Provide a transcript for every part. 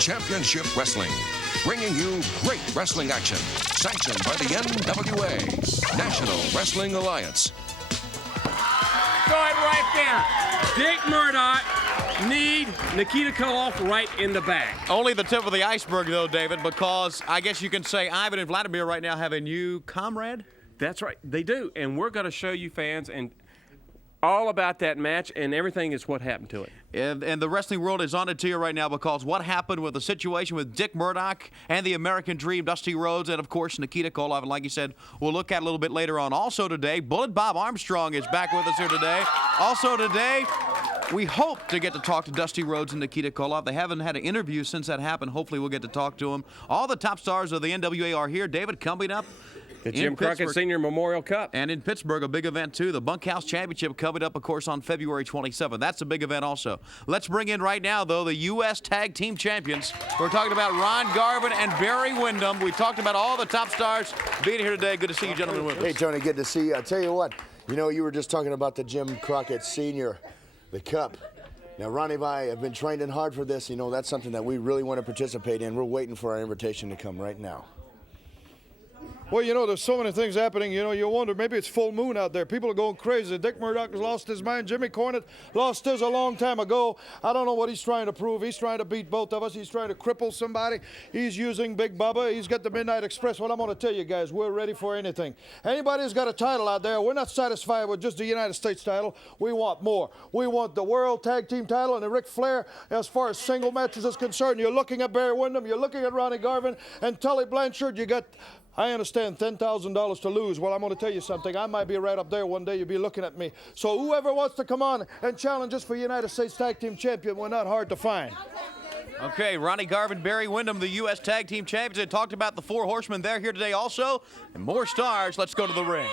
Championship Wrestling, bringing you great wrestling action, sanctioned by the NWA, National Wrestling Alliance. Go ahead right there. Dick Murdoch need Nikita Koloff right in the back. Only the tip of the iceberg, though, David, because I guess you can say Ivan and Vladimir right now have a new comrade. That's right, they do, and we're going to show you fans and all about that match, and everything is what happened to it. And the wrestling world is on it to you right now, because what happened with the situation with Dick Murdoch and the American Dream, Dusty Rhodes, and, of course, Nikita Koloff. And like you said, we'll look at a little bit later on. Also today, Bullet Bob Armstrong is back with us here today. Also today, we hope to get to talk to Dusty Rhodes and Nikita Koloff. They haven't had an interview since that happened. Hopefully we'll get to talk to them. All the top stars of the NWA are here. David, coming up. The Jim Crockett Senior Memorial Cup. And in Pittsburgh, a big event, too. The Bunkhouse Championship coming up, of course, on February 27th. That's a big event also. Let's bring in right now, though, the U.S. Tag Team Champions. We're talking about Ron Garvin and Barry Windham. We talked about all the top stars being here today. Good to see you gentlemen with us. Hey, Tony, good to see you. I tell you what, you were just talking about the Jim Crockett Senior, the Cup. Now, Ronnie and I have been training hard for this. That's something that we really want to participate in. We're waiting for our invitation to come right now. Well, there's so many things happening. You wonder, maybe it's full moon out there. People are going crazy. Dick Murdoch has lost his mind. Jimmy Cornette lost his a long time ago. I don't know what he's trying to prove. He's trying to beat both of us. He's trying to cripple somebody. He's using Big Bubba. He's got the Midnight Express. Well, I'm going to tell you guys, we're ready for anything. Anybody who's got a title out there, we're not satisfied with just the United States title. We want more. We want the World Tag Team title and the Ric Flair. As far as single matches is concerned, you're looking at Barry Windham, you're looking at Ronnie Garvin, and Tully Blanchard. You got, I understand, $10,000 to lose. Well, I'm going to tell you something. I might be right up there one day. You'll be looking at me. So whoever wants to come on and challenge us for United States Tag Team Champion, we're not hard to find. Okay, Ronnie Garvin, Barry Windham, the U.S. Tag Team Champions. They talked about the Four Horsemen. They're here today also. And more stars. Let's go to the ring.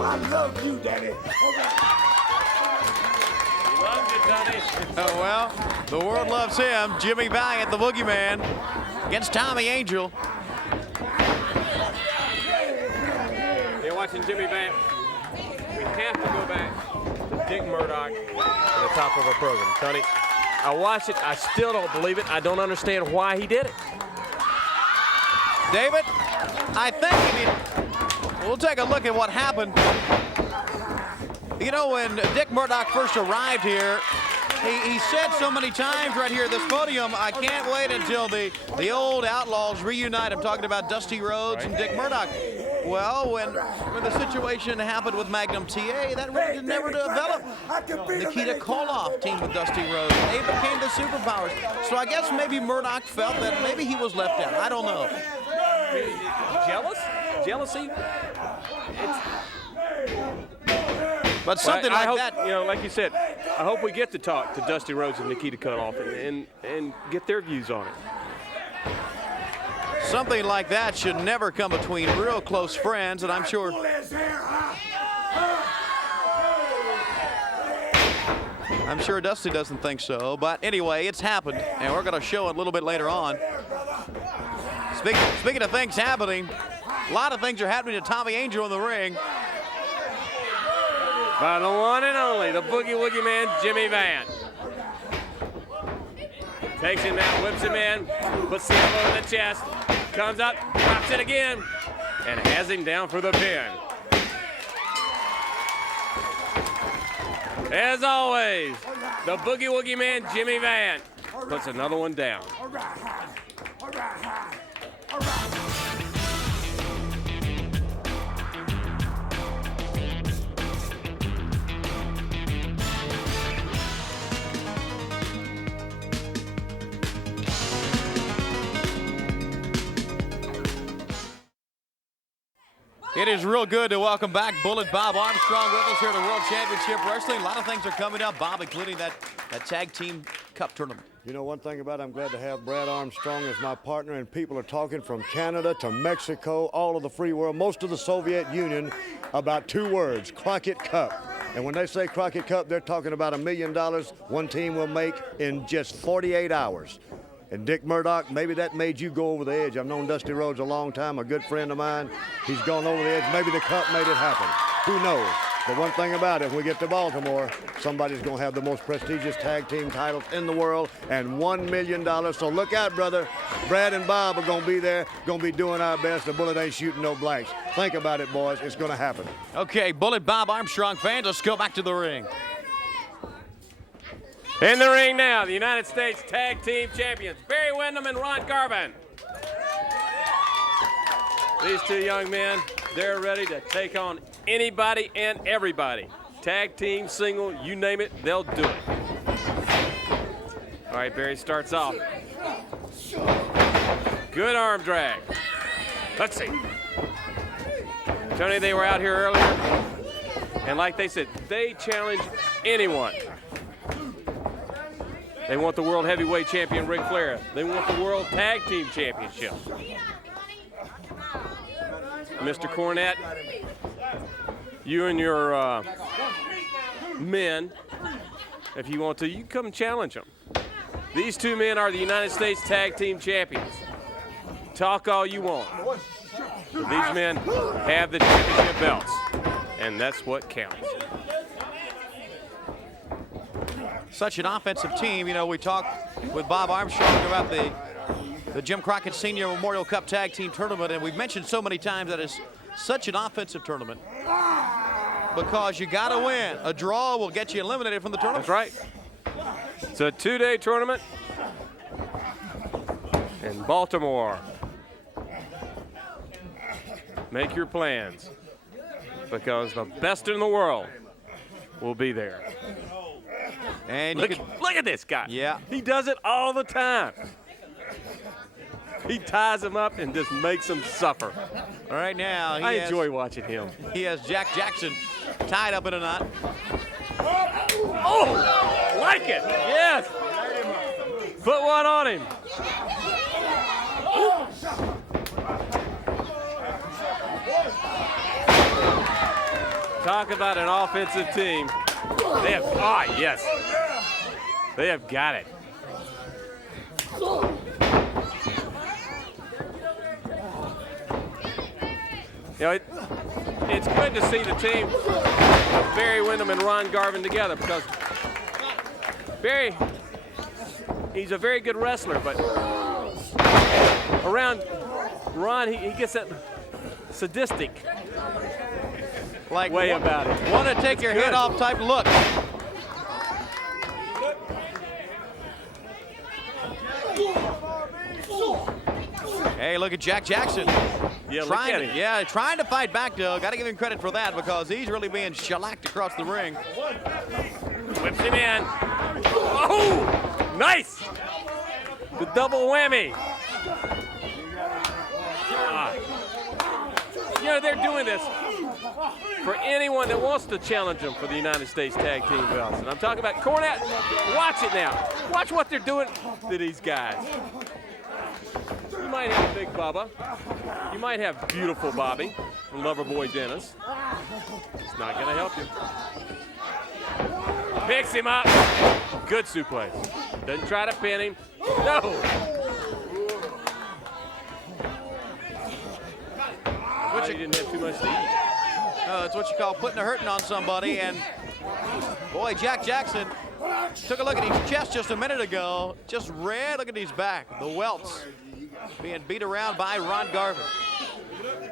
I love you, Daddy. Oh, well, the world loves him. Jimmy Valiant, the Boogeyman, against Tommy Angel. You're watching Jimmy Valiant. We have to go back to Dick Murdoch to the top of our program. Tony, I watched it. I still don't believe it. I don't understand why he did it. David, I think we'll take a look at what happened. When Dick Murdoch first arrived here, he said so many times right here at this podium, I can't wait until the old Outlaws reunite. I'm talking about Dusty Rhodes and Dick Murdoch. Well, when the situation happened with Magnum TA, that really never developed. Nikita Koloff teamed with Dusty Rhodes. They became the Superpowers. So I guess maybe Murdoch felt that maybe he was left out. I don't know. Jealous? Jealousy? But something I hope, that. Like you said, I hope we get to talk to Dusty Rhodes and Nikita Koloff and get their views on it. Something like that should never come between real close friends, and I'm sure. I'm sure Dusty doesn't think so, but anyway, it's happened, and we're going to show it a little bit later on. Speaking of things happening, a lot of things are happening to Tommy Angel in the ring. By the one and only, the Boogie Woogie Man, Jimmy Valiant. Takes him out, whips him in, puts the elbow in the chest, comes up, drops it again, and has him down for the pin. As always, the Boogie Woogie Man, Jimmy Valiant, puts another one down. It is real good to welcome back Bullet Bob Armstrong with us here at the World Championship Wrestling. A lot of things are coming up, Bob, including that Tag Team Cup tournament. You know, one thing about it, I'm glad to have Brad Armstrong as my partner, and people are talking from Canada to Mexico, all of the free world, most of the Soviet Union, about 2 words, Crockett Cup. And when they say Crockett Cup, they're talking about $1 million one team will make in just 48 hours. And Dick Murdoch, maybe that made you go over the edge. I've known Dusty Rhodes a long time, a good friend of mine. He's gone over the edge. Maybe the Cup made it happen. Who knows? But one thing about it, when we get to Baltimore, somebody's going to have the most prestigious tag team titles in the world and $1 million. So look out, brother. Brad and Bob are going to be there, going to be doing our best. The Bullet ain't shooting no blanks. Think about it, boys. It's going to happen. Okay, Bullet Bob Armstrong fans, let's go back to the ring. In the ring now, the United States Tag Team Champions, Barry Windham and Ron Garvin. These 2 young men, they're ready to take on anybody and everybody. Tag team, single, you name it, they'll do it. All right, Barry starts off. Good arm drag. Let's see. Tony, they were out here earlier, and like they said, they challenge anyone. They want the World Heavyweight Champion, Ric Flair. They want the World Tag Team Championship. Mr. Cornette, you and your men, if you want to, you can come and challenge them. These 2 men are the United States Tag Team Champions. Talk all you want. But these men have the championship belts, and that's what counts. Such an offensive team. You know, we talked with Bob Armstrong about the Jim Crockett Senior Memorial Cup Tag Team Tournament, and we've mentioned so many times that it's such an offensive tournament because you got to win. A draw will get you eliminated from the tournament. That's right. It's a 2-day tournament in Baltimore. Make your plans because the best in the world will be there. And look at this guy. Yeah. He does it all the time. He ties him up and just makes him suffer. All right, now I enjoy watching him. He has Jack Jackson tied up in a knot. Oh, like it. Yes. Put one on him. Talk about an offensive team. They have, yes. They have got it. You know, it's good to see the team of Barry Windham and Ron Garvin together because Barry, he's a very good wrestler, but around Ron, he gets that sadistic way about it. Want to take your head off type look. Hey, look at Jack Jackson. Yeah, look at him. Yeah, trying to fight back, though. Got to give him credit for that because he's really being shellacked across the ring. Whips him in. Oh, nice. The double whammy. You know, they're doing this for anyone that wants to challenge them for the United States Tag Team belts. And I'm talking about Cornette. Watch it now. Watch what they're doing to these guys. You might have Big Bubba. You might have beautiful Bobby from Loverboy Dennis. It's not going to help you. Picks him up. Good suplex. Doesn't try to pin him. No. He didn't have too much to eat. That's what you call putting a hurting on somebody. And boy, Jack Jackson took a look at his chest just a minute ago. Just red. Look at his back. The welts being beat around by Ron Garvin.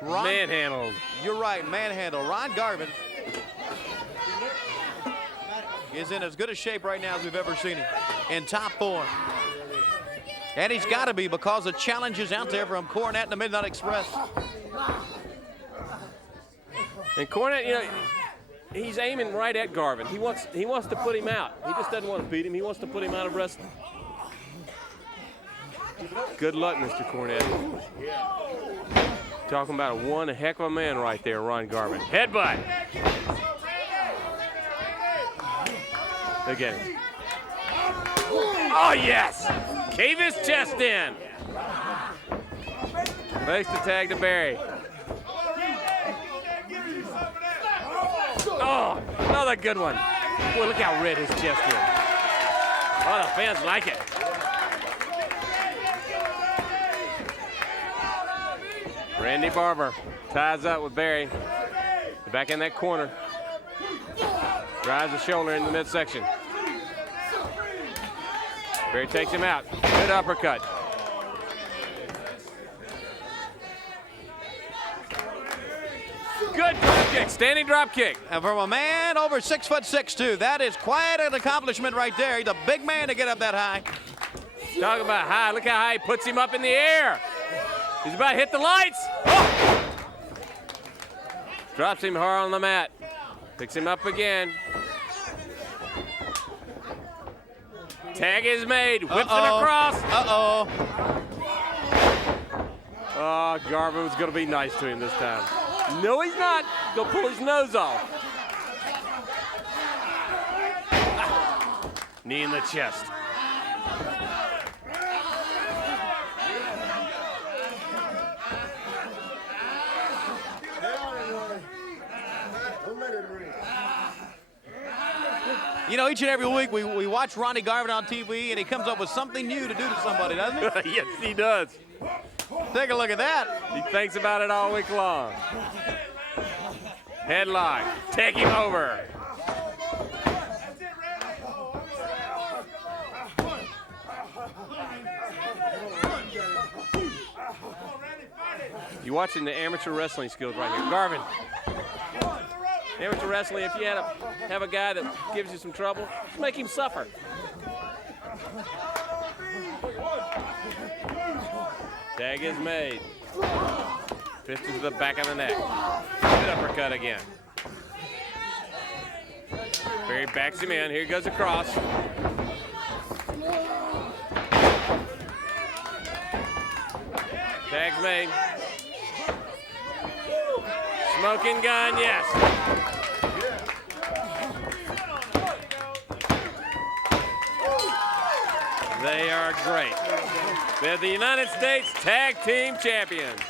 Manhandled. You're right, manhandled. Ron Garvin is in as good a shape right now as we've ever seen him. In top form. And he's got to be because the challenge is out there from Cornette and the Midnight Express. And Cornette, you know, he's aiming right at Garvin. He wants to put him out. He just doesn't want to beat him. He wants to put him out of wrestling. Good luck, Mr. Cornette. Talking about a heck of a man right there, Ron Garvin. Headbutt. Look at him. Oh, yes. Cave his chest in. Makes the tag to Barry. Oh, another good one. Boy, look how red his chest is. Oh, the fans like it. Randy Barber ties up with Barry. Back in that corner. Drives the shoulder in the midsection. Barry takes him out. Good uppercut. Good drop kick, standing drop kick. And from a man over 6'6", too. That is quite an accomplishment right there. He's a big man to get up that high. Talk about high. Look how high he puts him up in the air. He's about to hit the lights. Oh! Drops him hard on the mat. Picks him up again. Tag is made. Whips him across. Uh-oh. Oh, Garvin was going to be nice to him this time. No, he's not. Go pull his nose off. Knee in the chest. You know, each and every week we watch Ronnie Garvin on TV, and he comes up with something new to do to somebody, doesn't he? Yes, he does. Take a look at that. He thinks about it all week long. Headlock. Take him over. You're watching the amateur wrestling skills right here. Garvin. Amateur wrestling, if you have a guy that gives you some trouble, just make him suffer. Tag is made. Piston to the back of the neck. Good uppercut again. Barry backs him in. Here he goes across. Tag's made. Smoking gun, yes. They are great. They're the United States Tag Team Champions.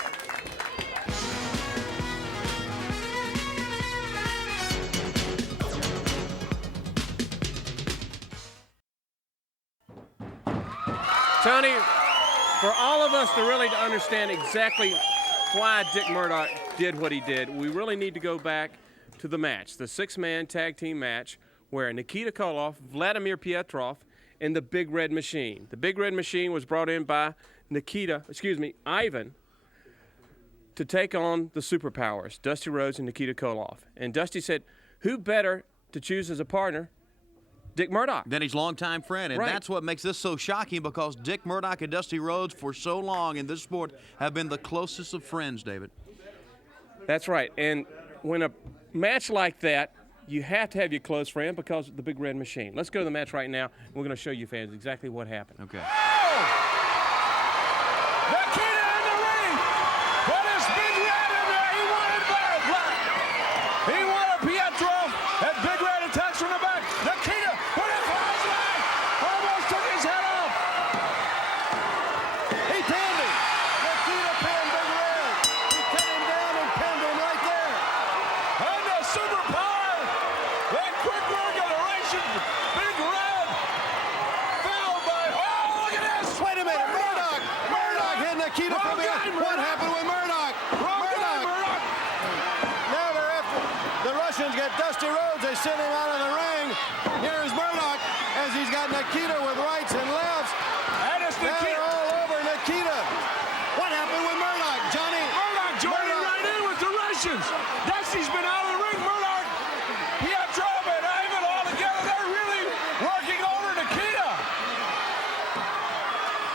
Tony, for all of us to really understand exactly why Dick Murdoch did what he did, we really need to go back to the match, the six-man tag team match where Nikita Koloff, Vladimir Pietrov, and the Big Red Machine. The Big Red Machine was brought in by Ivan, to take on the Superpowers, Dusty Rhodes and Nikita Koloff. And Dusty said, who better to choose as a partner? Dick Murdoch. Then his longtime friend, and that's what makes this so shocking, because Dick Murdoch and Dusty Rhodes for so long in this sport have been the closest of friends, David. That's right. And when a match like that, you have to have your close friend because of the Big Red Machine. Let's go to the match right now. We're going to show you fans exactly what happened. Okay. Nikita in the ring. Put his Big Red in there. He wanted black. He wanted Pietrov. And Big Red attacks from the back. Nikita put it flies back. Almost took his head off. He pinned him. Nikita pinned Big Red. He cut him down and pinned him right there. And the Superpower. That quick regulation. Big Red. Fouled by. Oh, look at this. Wait a minute, Murdoch. Murdoch hit Nikita from behind. What happened with Murdoch? Murdoch. Now they're after. The Russians get Dusty Rhodes. They send him out of the ring. Here's Murdoch as he's got Nikita with rights and lefts. And it's Now Nikita. they're all over Nikita. What happened with Murdoch, Johnny? Murdoch joining right in with the Russians. Dusty's been out of the ring. Murdoch, Pietrov, and Ivan all together. They're really working over Nikita.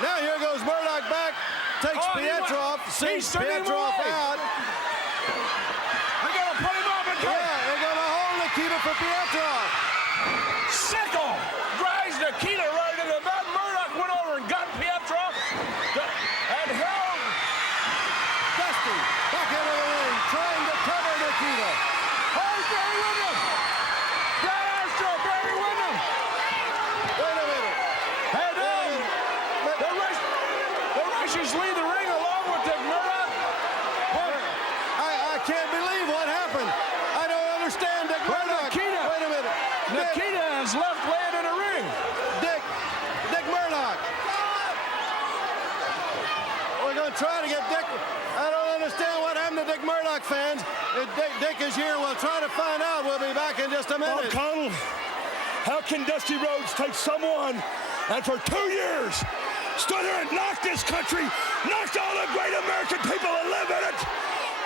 Now here goes Murdoch back. Takes Oh, Pietrov. he's Sends sending him Pietrov away. out. They're going to put him up and Yeah, they're going to hold Nikita for Pietrov. Sickle drives Nikita right into the mat. Murdoch went over and got Pietrov and held. Dusty Windham! Brad Armstrong, Barry Windham! Wait a minute. Hey, down! The Russians lead the ring along with Dick Murdoch. I can't believe what happened. I don't understand Dick Murdoch. Nikita. Wait a minute. Nikita is left laying in the ring. Dick Murdoch. We're going to try to get Dick. I don't understand what happened to Dick Murdoch, fans. If Dick is here, we'll try to find out. We'll be back in just a minute. O'Connell, how can Dusty Rhodes take someone and for 2 years stood here and knocked this country, knocked all the great American people that live in it,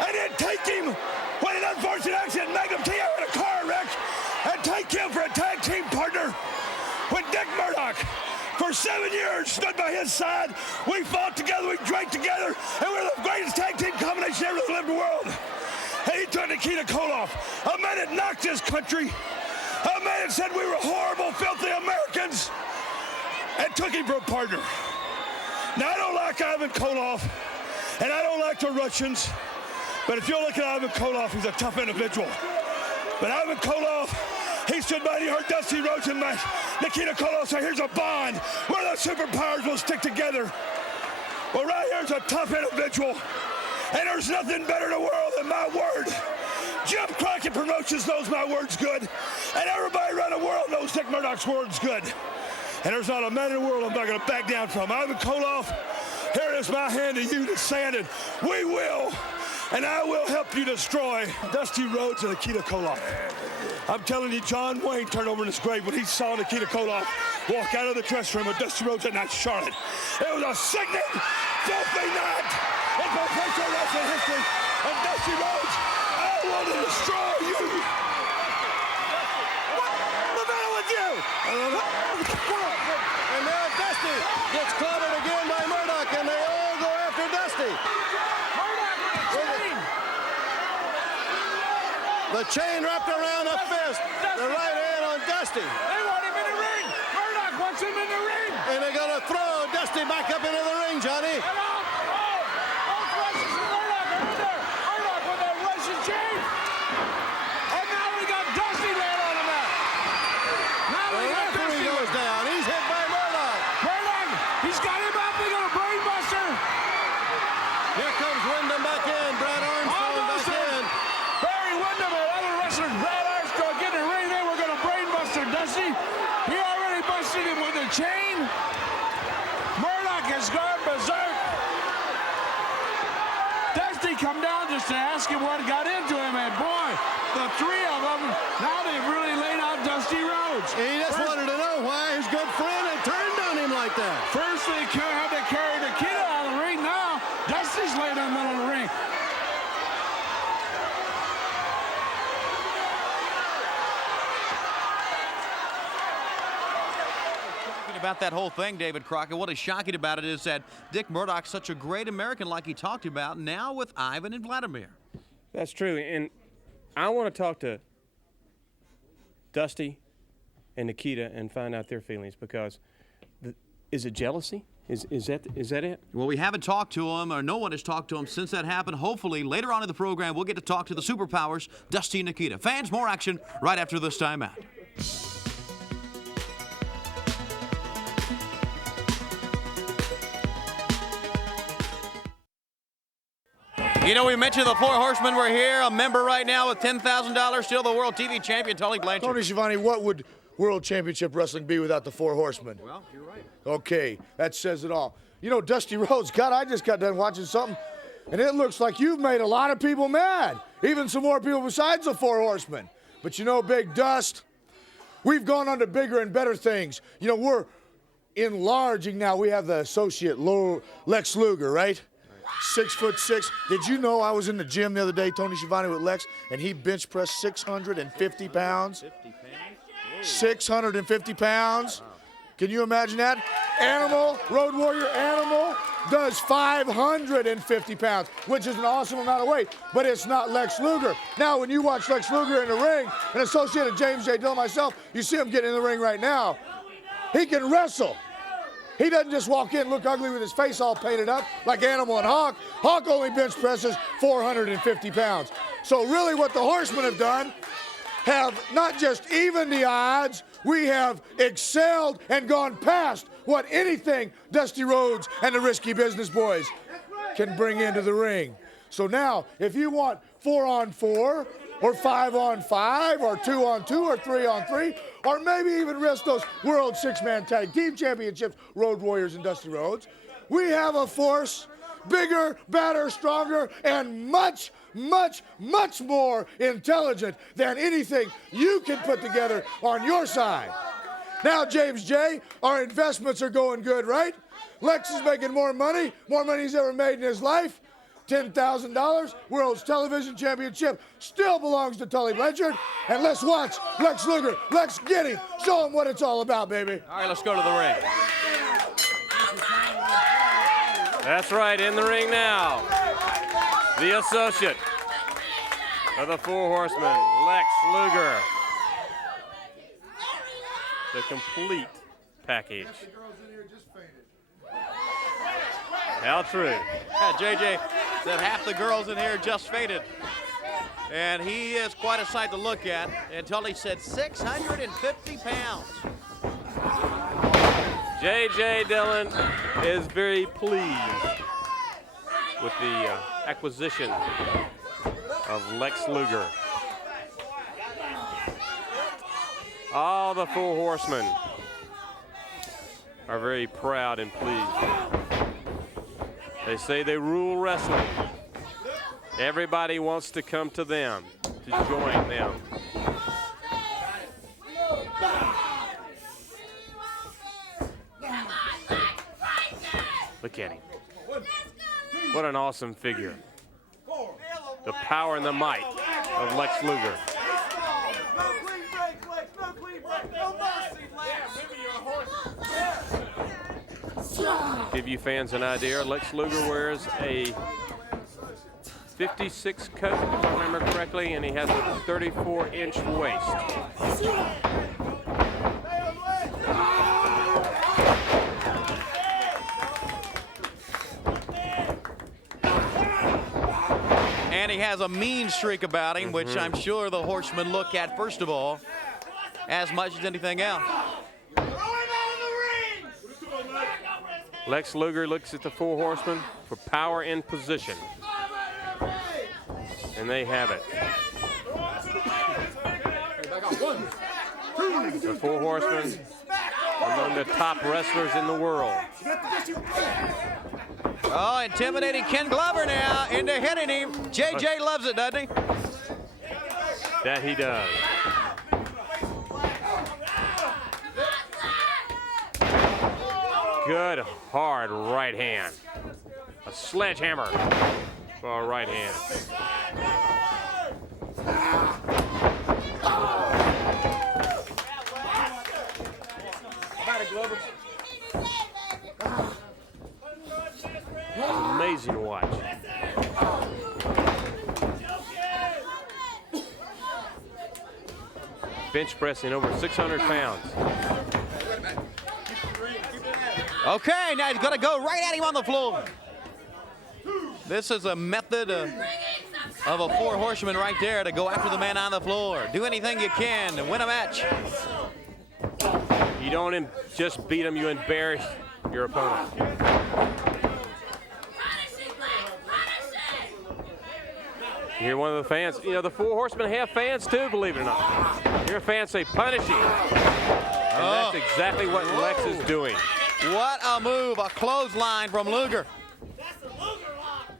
and then take him when an unfortunate accident make him tear in a car wreck and take him for a tag team partner when Dick Murdoch for 7 years stood by his side. We fought together, we drank together, and we're the greatest tag team combination ever lived in the world. And he took Nikita Koloff, a man that knocked this country, a man that said we were horrible, filthy Americans, and took him for a partner. Now, I don't like Ivan Koloff, and I don't like the Russians, but if you look at Ivan Koloff, he's a tough individual. But Ivan Koloff, he stood by and he heard Dusty Rhodes and Nikita Koloff say, here's a bond where the superpowers will stick together. Well, right here's a tough individual, and there's nothing better in the world than my word. Jim Crockett Promotions knows my word's good, and everybody around the world knows Dick Murdoch's word's good. And there's not a man in the world I'm not going to back down from. Ivan Koloff, here is my hand to you that's saying it. We will, and I will help you destroy Dusty Rhodes and Nikita Koloff. I'm telling you, John Wayne turned over in his grave when he saw Nikita Koloff walk out of the dressing room with Dusty Rhodes that night in Charlotte. It was a sickening, filthy night in professional wrestling history. And Dusty Rhodes, I want to destroy you. What's the matter with you? And now Dusty gets clobbered again by Murdoch, and they all go after Dusty. The chain wrapped around a fist, the right hand on Dusty. They want him in the ring. Murdoch wants him in the ring. And they're going to throw Dusty back up into the ring, Johnny. Both Russians and Murdoch are in there. Murdoch with that Russian chain. And now we got Dusty laying on him out. Now we got Dusty goes down. He's hit by Murdoch. Murdoch, he's got him up. They're going to brain buster. Here comes Windham back in. Brad Armstrong back in. Barry Windham and other wrestlers, Brad Armstrong, get in the ring. They were going to brain buster Dusty. He already busted him with a chain. Murdoch has gone berserk. Dusty come down just to ask him what got into him, and boy, the three of them, now they've really laid out Dusty Rhodes. He just wanted to know why his good friend had turned on him like that. First they had to carry Nikita out of the ring. Now Dusty's laid in the middle of the ring. About that whole thing, David Crockett, what is shocking about it is that Dick Murdoch's such a great American like he talked about, now with Ivan and Vladimir. That's true, and I want to talk to Dusty and Nikita and find out their feelings, because is it jealousy? Is that it? Well, we haven't talked to him, or no one has talked to him since that happened. Hopefully, later on in the program, we'll get to talk to the Superpowers, Dusty and Nikita. Fans, more action right after this timeout. You know, we mentioned the Four Horsemen were here. A member right now with $10,000, still the World TV Champion, Tony Blanchard. Tony Schiavone, what would World Championship Wrestling be without the Four Horsemen? Well, you're right. Okay, that says it all. You know, Dusty Rhodes, God, I just got done watching something, and it looks like you've made a lot of people mad. Even some more people besides the Four Horsemen. But you know, Big Dust, we've gone on to bigger and better things. You know, we're enlarging now. We have the associate Lex Luger, right? 6'6". Did you know I was in the gym the other day, Tony Schiavone, with Lex, and he bench pressed 650 pounds? 650 pounds. Can you imagine that? Animal, Road Warrior Animal, does 550 pounds, which is an awesome amount of weight, but it's not Lex Luger. Now, when you watch Lex Luger in the ring, and associated James J. Dillon myself, you see him getting in the ring right now. He can wrestle. He doesn't just walk in, look ugly with his face all painted up like Animal and Hawk. Hawk only bench presses 450 pounds. So really what the Horsemen have done have not just evened the odds, we have excelled and gone past what anything Dusty Rhodes and the Risky Business Boys can bring into the ring. So now, if you want 4-on-4, or 5-on-5, or 2-on-2, or 3-on-3, or maybe even risk those World Six-Man Tag Team Championships, Road Warriors and Dusty Rhodes, we have a force bigger, better, stronger, and much, much, much more intelligent than anything you can put together on your side. Now, James J., our investments are going good, right? Lex is making more money he's ever made in his life. $10,000, World's Television Championship still belongs to Tully Blanchard. And let's watch Lex Luger. Let's get him. Show him what it's all about, baby. All right, let's go to the ring. That's right, in the ring now. The associate of the Four Horsemen, Lex Luger. The complete package. How true. Yeah, JJ said half the girls in here just fainted. And he is quite a sight to look at until he said 650 pounds. J.J. Dillon is very pleased with the acquisition of Lex Luger. All the Four Horsemen are very proud and pleased. They say they rule wrestling. Everybody wants to come to them, to join them. Look at him. What an awesome figure. The power and the might of Lex Luger. Give you fans an idea, Lex Luger wears a 56 coat, if I remember correctly, and he has a 34-inch waist. And he has a mean streak about him, which I'm sure the Horsemen look at, first of all, as much as anything else. Lex Luger looks at the Four Horsemen for power and position. And they have it. The Four Horsemen are among the top wrestlers in the world. Oh, intimidating Ken Glover now into hitting him. JJ loves it, doesn't he? That he does. Good, hard right hand. A sledgehammer for a right hand. Amazing to watch. Bench pressing over 600 pounds. Okay, now he's gonna go right at him on the floor. This is a method of a Four Horseman right there to go after the man on the floor. Do anything you can to win a match. You don't just beat him, you embarrass your opponent. You hear one of the fans, you know, the Four Horsemen have fans too, believe it or not. Your fans say, punish him. And that's exactly what Lex is doing. What a move, a clothesline from Luger. That's a Luger lock.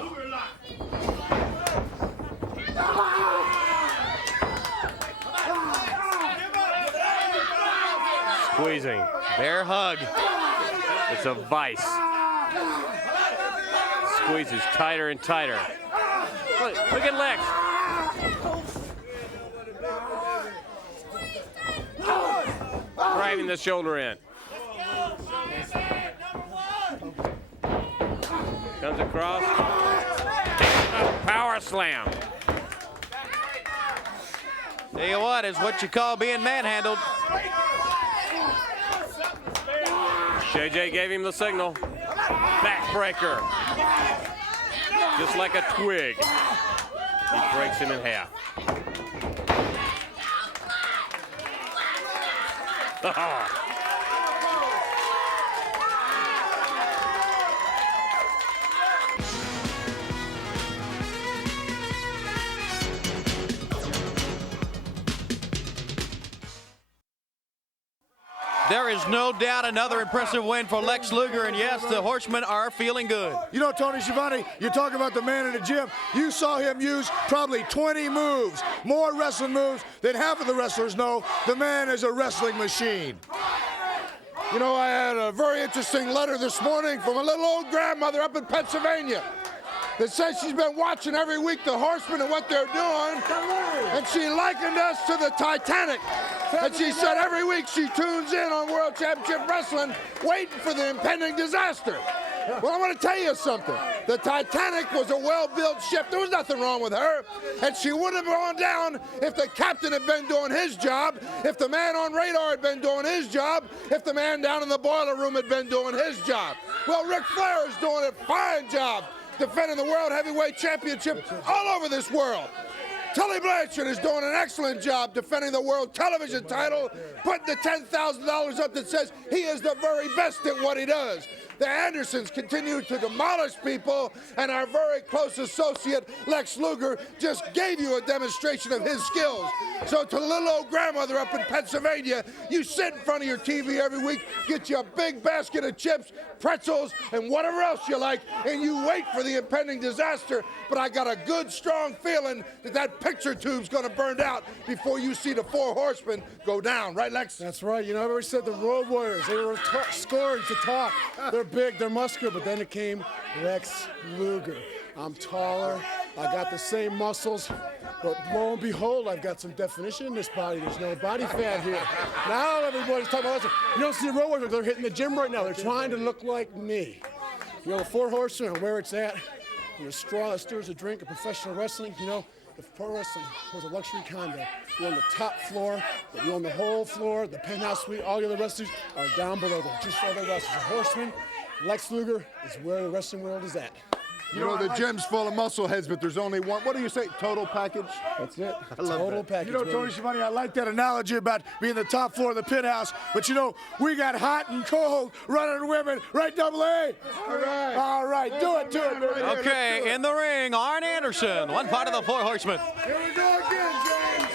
Luger lock. Squeezing. Bear hug. It's a vice. Squeezes tighter and tighter. Look at Lex. Driving the shoulder in. Comes across. Power slam. Tell you what, is what you call being manhandled. JJ gave him the signal. Backbreaker. Just like a twig. He breaks him in half. There is no doubt another impressive win for Lex Luger, and yes, the Horsemen are feeling good. You know, Tony Schiavone, you talk about the man in the gym. You saw him use probably 20 moves, more wrestling moves than half of the wrestlers know. The man is a wrestling machine. You know, I had a very interesting letter this morning from a little old grandmother up in Pennsylvania that says she's been watching every week the Horsemen and what they're doing, and she likened us to the Titanic. And she said every week she tunes in on World Championship Wrestling waiting for the impending disaster. Well, I want to tell you something. The Titanic was a well-built ship. There was nothing wrong with her. And she would have gone down if the captain had been doing his job, if the man on radar had been doing his job, if the man down in the boiler room had been doing his job. Well, Ric Flair is doing a fine job defending the World Heavyweight Championship all over this world. Tully Blanchard is doing an excellent job defending the World Television title, putting the $10,000 up that says he is the very best at what he does. The Andersons continue to demolish people, and our very close associate, Lex Luger, just gave you a demonstration of his skills. So to the little old grandmother up in Pennsylvania, you sit in front of your TV every week, get you a big basket of chips, pretzels, and whatever else you like, and you wait for the impending disaster. But I got a good, strong feeling that that picture tube's gonna burn out before you see the Four Horsemen go down. Right, Lex? That's right. You know, I always said the Road Warriors, they were scored to talk. They're big, they're muscular, but then it came Lex Luger. I'm taller, I got the same muscles, but lo and behold, I've got some definition in this body. There's no body fat here. Now everybody's talking about wrestling. You don't see the Road Warriors, they're hitting the gym right now. They're trying to look like me. You know, the Four Horsemen, where it's at, you know, straw that stirs a drink of professional wrestling, you know, if pro wrestling was a luxury condo, you're on the top floor, you're on the whole floor, the penthouse suite, all the other wrestlers are down below. They're just other wrestlers. The Horseman, Lex Luger is where the wrestling world is at. You know, the gym's full of muscle heads, but there's only one. What do you say? Total package? That's it. I love Total that. package. You know, baby. Tony Schiavone, I like that analogy about being the top floor of the penthouse. But you know, we got hot and cold running women, right, Double A? All right. All right, do it, baby. Okay, in the ring, Arn Anderson, one part of the Four Horsemen. Here we go again, James.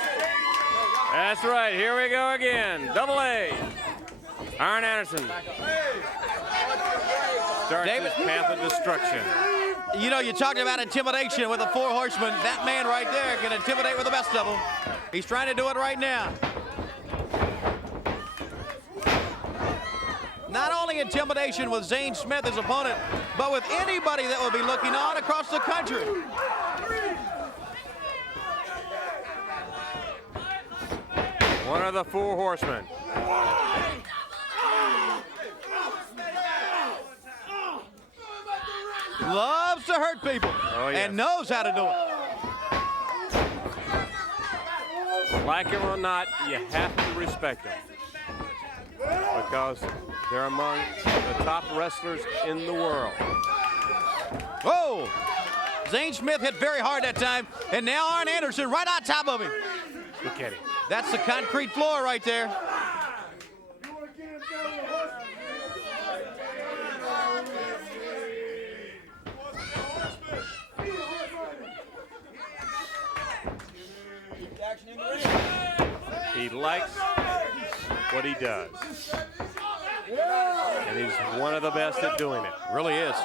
That's right. Here we go again. Double A. Arn Anderson. Starts his path of destruction. You know, you talked about intimidation with the Four Horsemen. That man right there can intimidate with the best of them. He's trying to do it right now. Not only intimidation with Zane Smith, his opponent, but with anybody that will be looking on across the country. One of the Four Horsemen. Loves to hurt people and knows how to do it. Like him or not, you have to respect them because they're among the top wrestlers in the world. Whoa! Zane Smith hit very hard that time, and now Arn Anderson right on top of him. Look at him. That's the concrete floor right there. He likes what he does. And he's one of the best at doing it. Really is.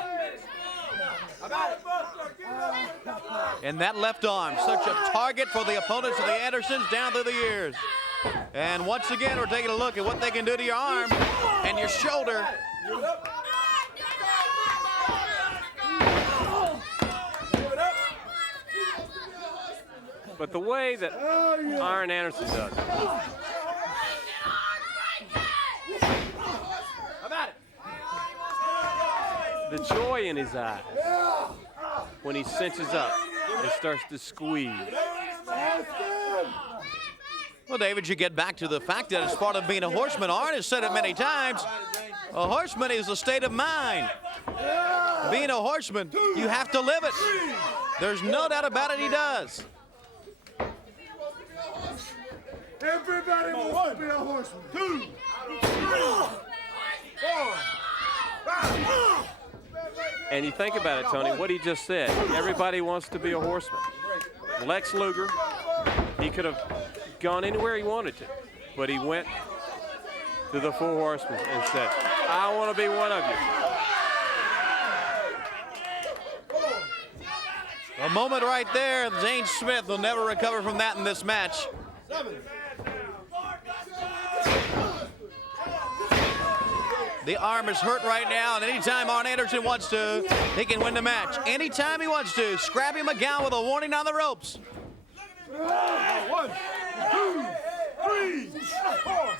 And that left arm, such a target for the opponents of the Andersons down through the years. And once again, we're taking a look at what they can do to your arm and your shoulder. But the way that Arn Anderson does it. The joy in his eyes when he cinches up and starts to squeeze. Well, David, you get back to the fact that as part of being a horseman, Arn has said it many times, a horseman is a state of mind. Being a horseman, you have to live it. There's no doubt about it, he does. Everybody wants to be a horseman. 2, 3, 4, 5. And you think about it, Tony, what he just said. Everybody wants to be a horseman. Lex Luger, he could have gone anywhere he wanted to, but he went to the Four Horsemen and said, I want to be one of you. A moment right there. Zane Smith will never recover from that in this match. The arm is hurt right now, and anytime Arn Anderson wants to, he can win the match. Anytime he wants to, Scrappy McGowan with a warning on the ropes. 1, 2, 3, 4.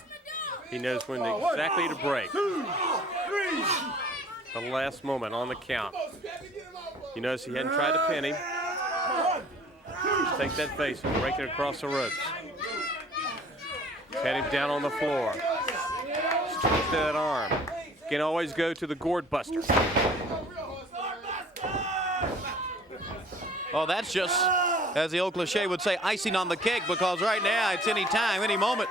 He knows when exactly to break. 2, 3. The last moment on the count. You notice he hadn't tried to pin him. Take that face and break it across the ropes. Pat him down on the floor. Twist that arm. Can always go to the gourd buster. Oh, that's just, as the old cliche would say, icing on the cake, because right now it's any time, any moment.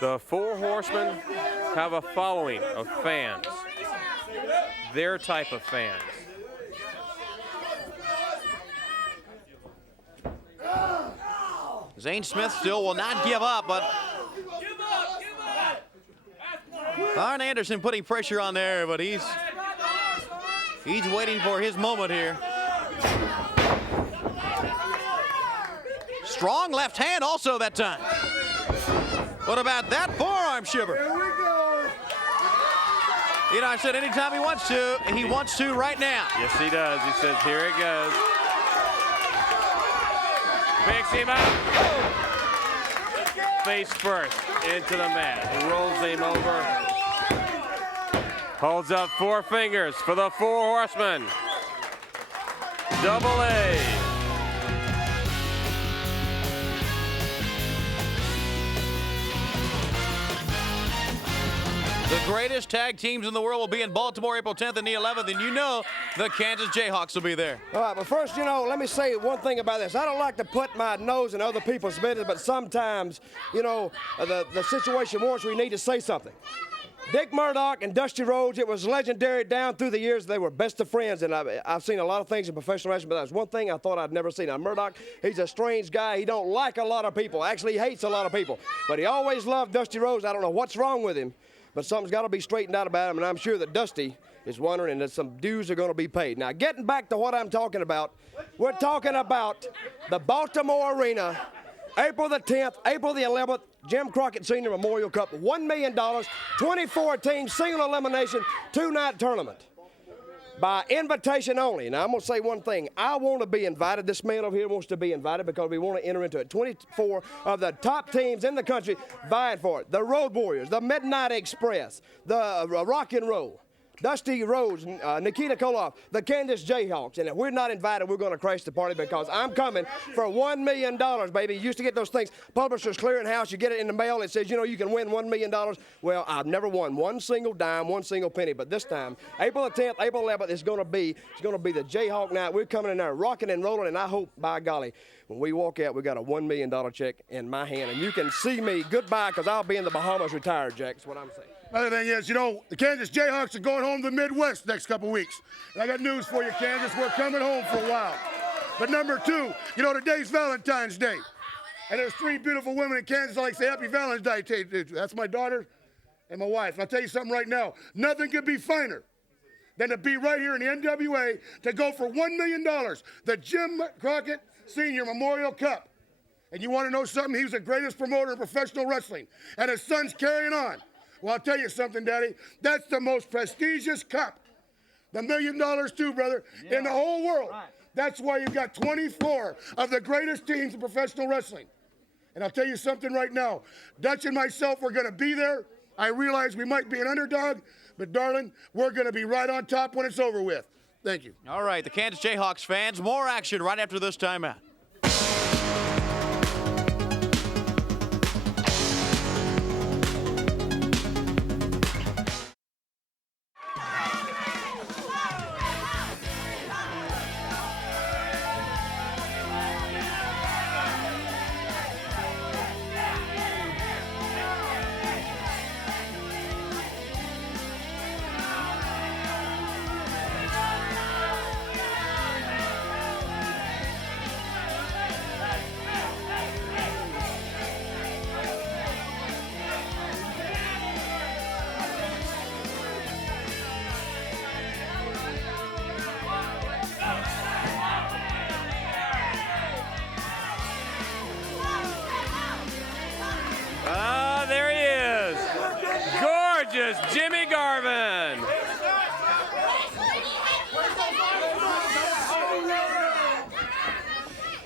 The Four Horsemen have a following of fans. Their type of fans. Zane Smith still will not give up, but Arn Anderson putting pressure on there, but he's waiting for his moment here. Strong left hand also that time. What about that forearm shiver? Here we go. You know, I said anytime he wants to, and he wants to right now. Yes, he does. He says, here it goes. Picks him up. Face first into the mat. Rolls him over. Holds up 4 fingers for the Four Horsemen. Double A. The greatest tag teams in the world will be in Baltimore April 10th and the 11th, and you know the Kansas Jayhawks will be there. All right, but first, you know, let me say one thing about this. I don't like to put my nose in other people's business, but sometimes, you know, the situation warrants we need to say something. Dick Murdoch and Dusty Rhodes, it was legendary down through the years. They were best of friends, and I've seen a lot of things in professional wrestling, but that's one thing I thought I'd never seen. Now, Murdoch, he's a strange guy. He don't like a lot of people. Actually, he hates a lot of people, but he always loved Dusty Rhodes. I don't know what's wrong with him, but something's got to be straightened out about him, and I'm sure that Dusty is wondering that some dues are going to be paid. Now, getting back to what I'm talking about, we're talking about the Baltimore Arena, April the 10th, April the 11th, Jim Crockett Sr. Memorial Cup, $1 million, 24-team, single elimination, 2-night tournament. By invitation only. Now, I'm going to say one thing. I want to be invited. This man over here wants to be invited because we want to enter into it. 24 of the top teams in the country vying for it. The Road Warriors, the Midnight Express, the Rock and Roll, Dusty Rhodes, Nikita Koloff, the Kansas Jayhawks. And if we're not invited, we're going to crash the party because I'm coming for $1 million, baby. You used to get those things, Publishers Clearinghouse, you get it in the mail, and it says, you know, you can win $1 million. Well, I've never won one single dime, one single penny, but this time, April the 10th, April 11th, it's going to be the Jayhawk night. We're coming in there rocking and rolling, and I hope, by golly, when we walk out, we got a $1 million check in my hand, and you can see me goodbye because I'll be in the Bahamas retired, Jack. That's what I'm saying. Another thing is, you know, the Kansas Jayhawks are going home to the Midwest next couple weeks. And I got news for you, Kansas. We're coming home for a while. But number 2, you know, today's Valentine's Day. And there's 3 beautiful women in Kansas I like to say Happy Valentine's Day to. That's my daughter and my wife. And I'll tell you something right now. Nothing could be finer than to be right here in the NWA to go for $1 million, the Jim Crockett Sr. Memorial Cup. And you want to know something? He was the greatest promoter in professional wrestling. And his son's carrying on. Well, I'll tell you something, Daddy. That's the most prestigious cup. The $1 million too, brother, in the whole world. Right. That's why you've got 24 of the greatest teams in professional wrestling. And I'll tell you something right now. Dutch and myself, we're going to be there. I realize we might be an underdog, but, darling, we're going to be right on top when it's over with. Thank you. All right, the Kansas Jayhawks fans, more action right after this timeout.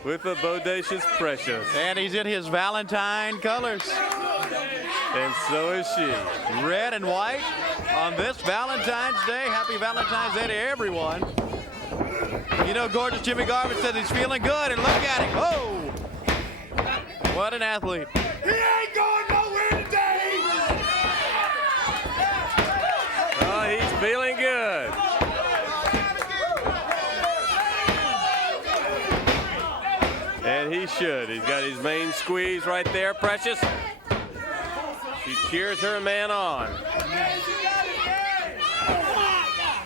with the bodacious Precious. And he's in his Valentine colors. And so is she. Red and white on this Valentine's Day. Happy Valentine's Day to everyone. You know, gorgeous Jimmy Garvin says he's feeling good, and look at him. Oh! What an athlete. He ain't going nowhere today. Oh, he's feeling good. And he should. He's got his main squeeze right there, Precious. She cheers her man on.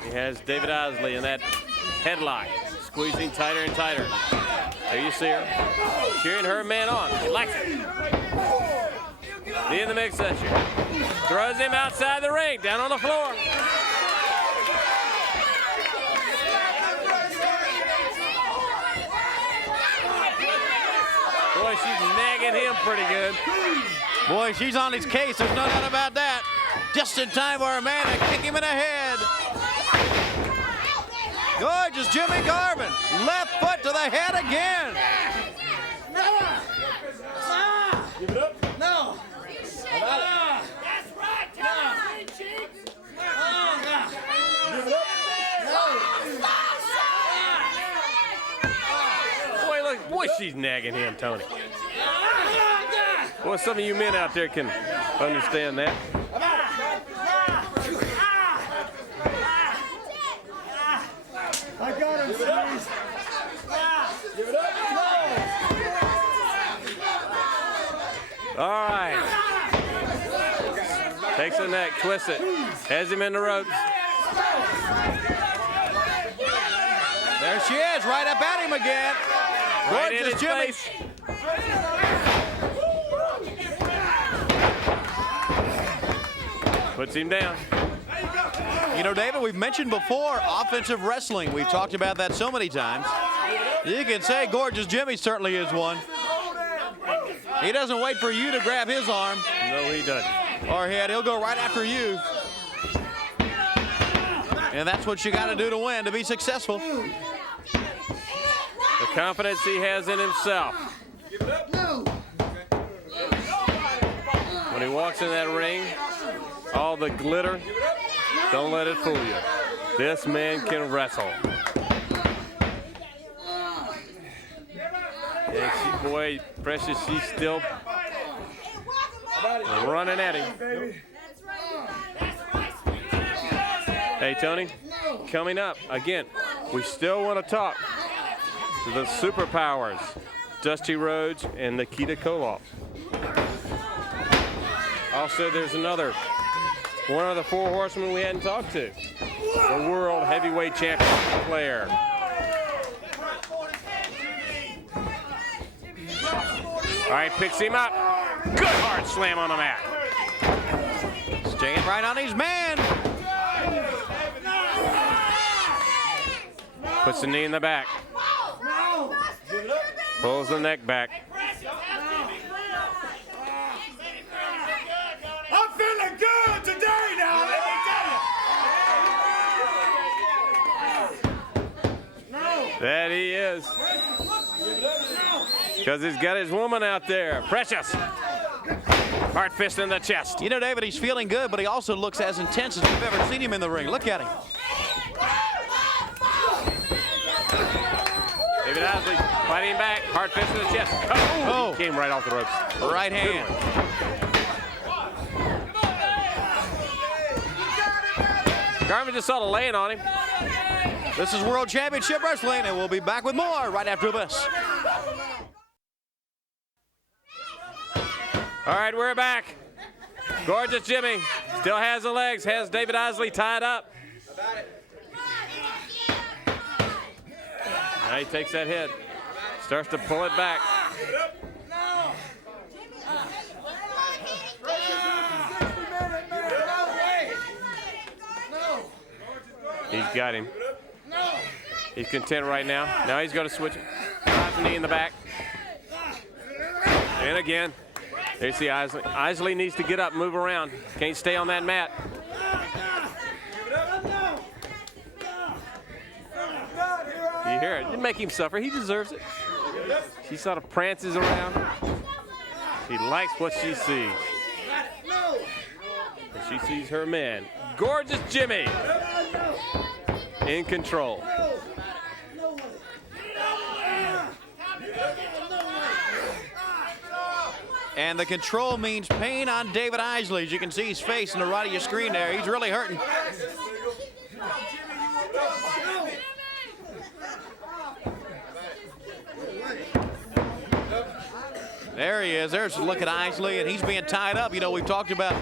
He has David Isley in that headlock, squeezing tighter and tighter. There you see her, cheering her man on. She likes it. Knee in the midsection. Throws him outside the ring, down on the floor. Boy, she's nagging him pretty good. Boy, she's on his case. There's no doubt about that. Just in time for a man to kick him in the head. Gorgeous Jimmy Garvin. Left foot to the head again. Give it up. No. That's right. Give it up. Boy, look, boy, she's nagging him, Tony. Boy, some of you men out there can understand that. I got him. Give it up. Give it up. All right. Takes the neck, twists it, has him in the ropes. There she is, right up at him again. Right in Gorgeous his Jimmy. face. Puts him down. You know, David, we've mentioned before offensive wrestling. We've talked about that so many times. You can say gorgeous Jimmy certainly is one. He doesn't wait for you to grab his arm. No, he doesn't. Or head. He'll go right after you. And that's what you got to do to win, to be successful. The confidence he has in himself. When he walks in that ring, all the glitter, don't let it fool you. This man can wrestle. Yeah, boy, Precious, she's still running at him. Hey, Tony, coming up, again, we still want to talk to the Superpowers, Dusty Rhodes and Nikita Koloff. Also, there's one of the Four Horsemen we hadn't talked to, the World Heavyweight Champion, Ric Flair. All right, picks him up. Good hard slam on the mat. Staying right on his man. Puts the knee in the back. Pulls the neck back. I'm feeling good today now, let me tell you. That he is. Because he's got his woman out there. Precious. Hard fist in the chest. You know, David, he's feeling good, but he also looks as intense as we've ever seen him in the ring. Look at him. David Isley fighting back. Hard fist in the chest. Oh, he came right off the ropes. Right hand. Garvin just sort of laying on him. This is World Championship Wrestling, and we'll be back with more right after this. All right, we're back. Gorgeous Jimmy still has the legs, has David Isley tied up. Now he takes that head, starts to pull it back. He's got him. He's content right now. Now he's going to switch it. Drives the knee in the back. And again. There's the Isley. Isley needs to get up, move around. Can't stay on that mat. You hear it. You make him suffer. He deserves it. She sort of prances around. She likes what she sees. And she sees her man, Gorgeous Jimmy, in control. And the control means pain on David Isley. As you can see his face on the right of your screen there. He's really hurting. There he is. There's a look at Isley, and he's being tied up. You know, we've talked about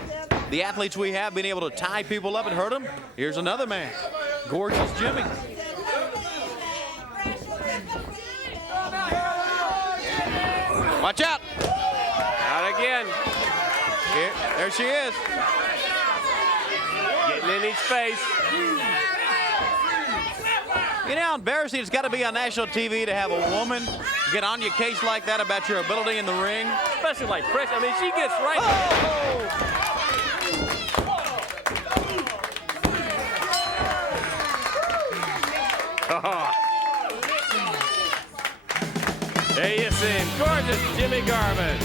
the athletes we have being able to tie people up and hurt them. Here's another man, Gorgeous Jimmy. Watch out. Out again. Here, there she is. Getting in his face. You know how embarrassing it's got to be on national TV to have a woman get on your case like that about your ability in the ring? Especially like pressure. I mean, she gets right. Oh. There you see him. Gorgeous Jimmy Garvin.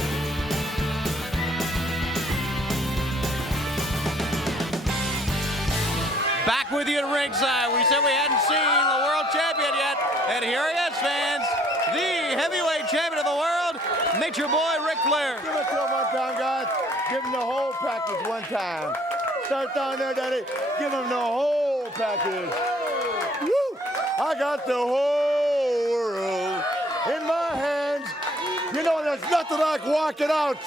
Back with you at ringside. We said we hadn't seen the world champion yet. And here he is, fans. The heavyweight champion of the world, Nature Boy Ric Flair. Give it to him one time, guys. Give him the whole package one time. Start down there, Daddy. Give him the whole package. Woo! I got the whole world in my hands. You know, there's nothing like walking out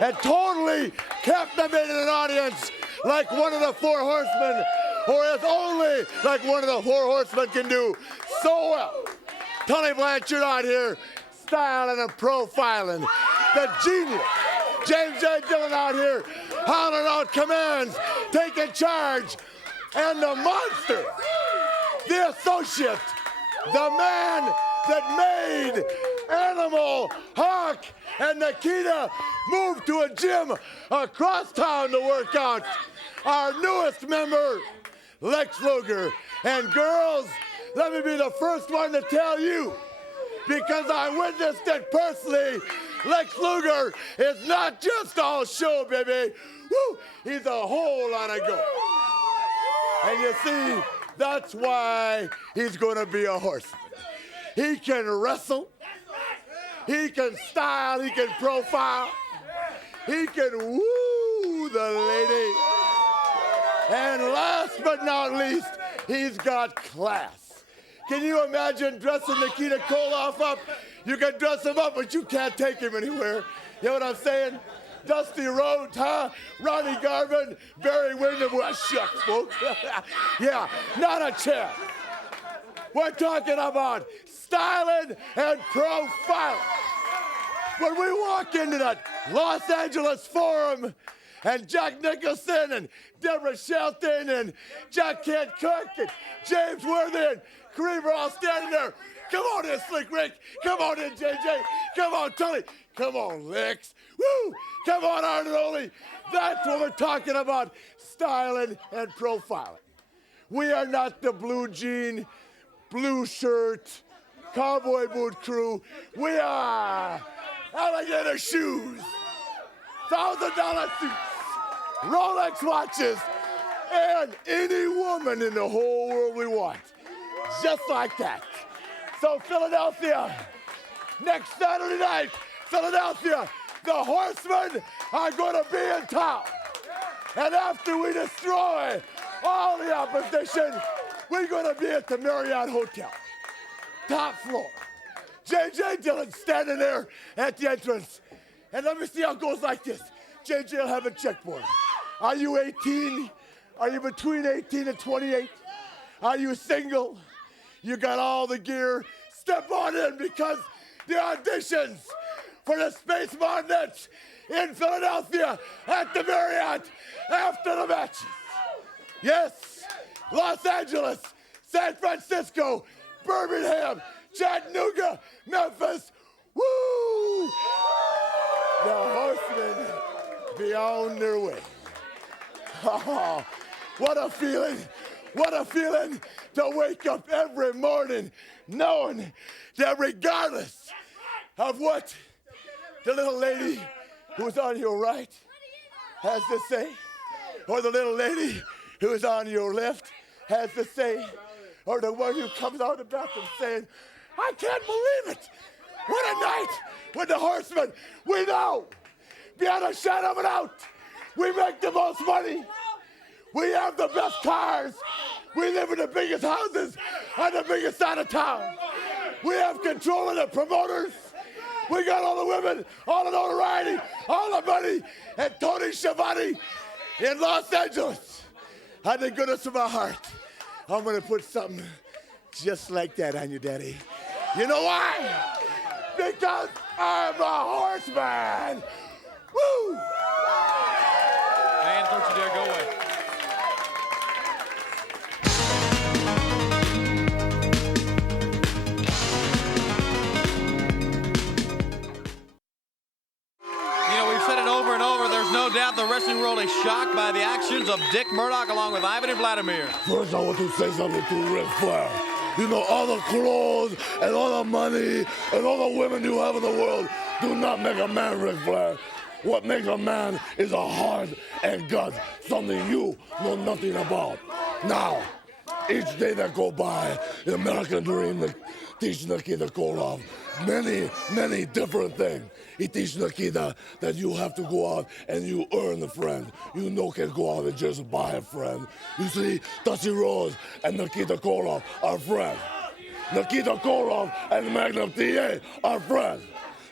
and totally captivating an audience like one of the Four Horsemen, or as only like one of the Four Horsemen can do so well. Tony Blanchard out here styling and profiling. The genius. James J. Dillon out here hollering out commands, taking charge. And the monster, the associate, the man that made Animal, Hawk, and Nikita move to a gym across town to work out. Our newest member, Lex Luger. And girls, let me be the first one to tell you, because I witnessed it personally, Lex Luger is not just all show, baby. Woo! He's a whole lot of go. And you see, that's why he's going to be a horseman. He can wrestle. He can style. He can profile. He can woo the lady. And last but not least, he's got class. Can you imagine dressing Nikita Koloff up? You can dress him up, but you can't take him anywhere. You know what I'm saying? Dusty Rhodes, huh? Ronnie Garvin, Barry Windham. Well, shucks, folks. Yeah, not a chance. We're talking about styling and profiling. When we walk into that Los Angeles Forum, and Jack Nicholson and Deborah Shelton and Jack Kent Cook and James Worthy and Kareem are all standing there. Come on in, Slick Rick. Come on in, JJ. Come on, Tony. Come on, Lex. Woo! Come on, Arnold. That's what we're talking about, styling and profiling. We are not the blue jean, blue shirt, cowboy boot crew. We are alligator shoes, $1,000 suits, Rolex watches, and any woman in the whole world we want. Just like that. So Philadelphia, next Saturday night, Philadelphia, the Horsemen are going to be in town. And after we destroy all the opposition, we're going to be at the Marriott Hotel, top floor. J.J. Dillon standing there at the entrance. And let me see how it goes like this. J.J. will have a checkboard. Are you 18? Are you between 18 and 28? Are you single? You got all the gear? Step on in, because the auditions for the Space Martinettes in Philadelphia at the Marriott after the matches. Yes, Los Angeles, San Francisco, Birmingham, Chattanooga, Memphis. Woo! The Horsemen be on their way. Oh, what a feeling. What a feeling to wake up every morning knowing that regardless of what the little lady who's on your right has to say, or the little lady who is on your left has to say, or the one who comes out of the bathroom saying, I can't believe it. What a night with the Horsemen. We know, beyond a shadow of a doubt, we make the most money. We have the best cars. We live in the biggest houses on the biggest side of town. We have control of the promoters. We got all the women, all the notoriety, all the money, and Tony Schiavone in Los Angeles. Out of the goodness of my heart, I'm gonna put something just like that on you, Daddy. You know why? Because I'm a horseman. Woo! And don't you dare go away. You know, we've said it over and over. There's no doubt the wrestling world is shocked by the actions of Dick Murdoch along with Ivan and Vladimir. First, I want to say something to Ric Flair. You know, all the clothes and all the money and all the women you have in the world do not make a man, Ric Flair. What makes a man is a heart and guts, something you know nothing about. Now, each day that go by, the American dream teaches Nikita Koloff many, many different things. He teaches Nikita that you have to go out and you earn a friend. You no can go out and just buy a friend. You see, Dusty Rhodes and Nikita Koloff are friends. Nikita Koloff and Magnum TA are friends.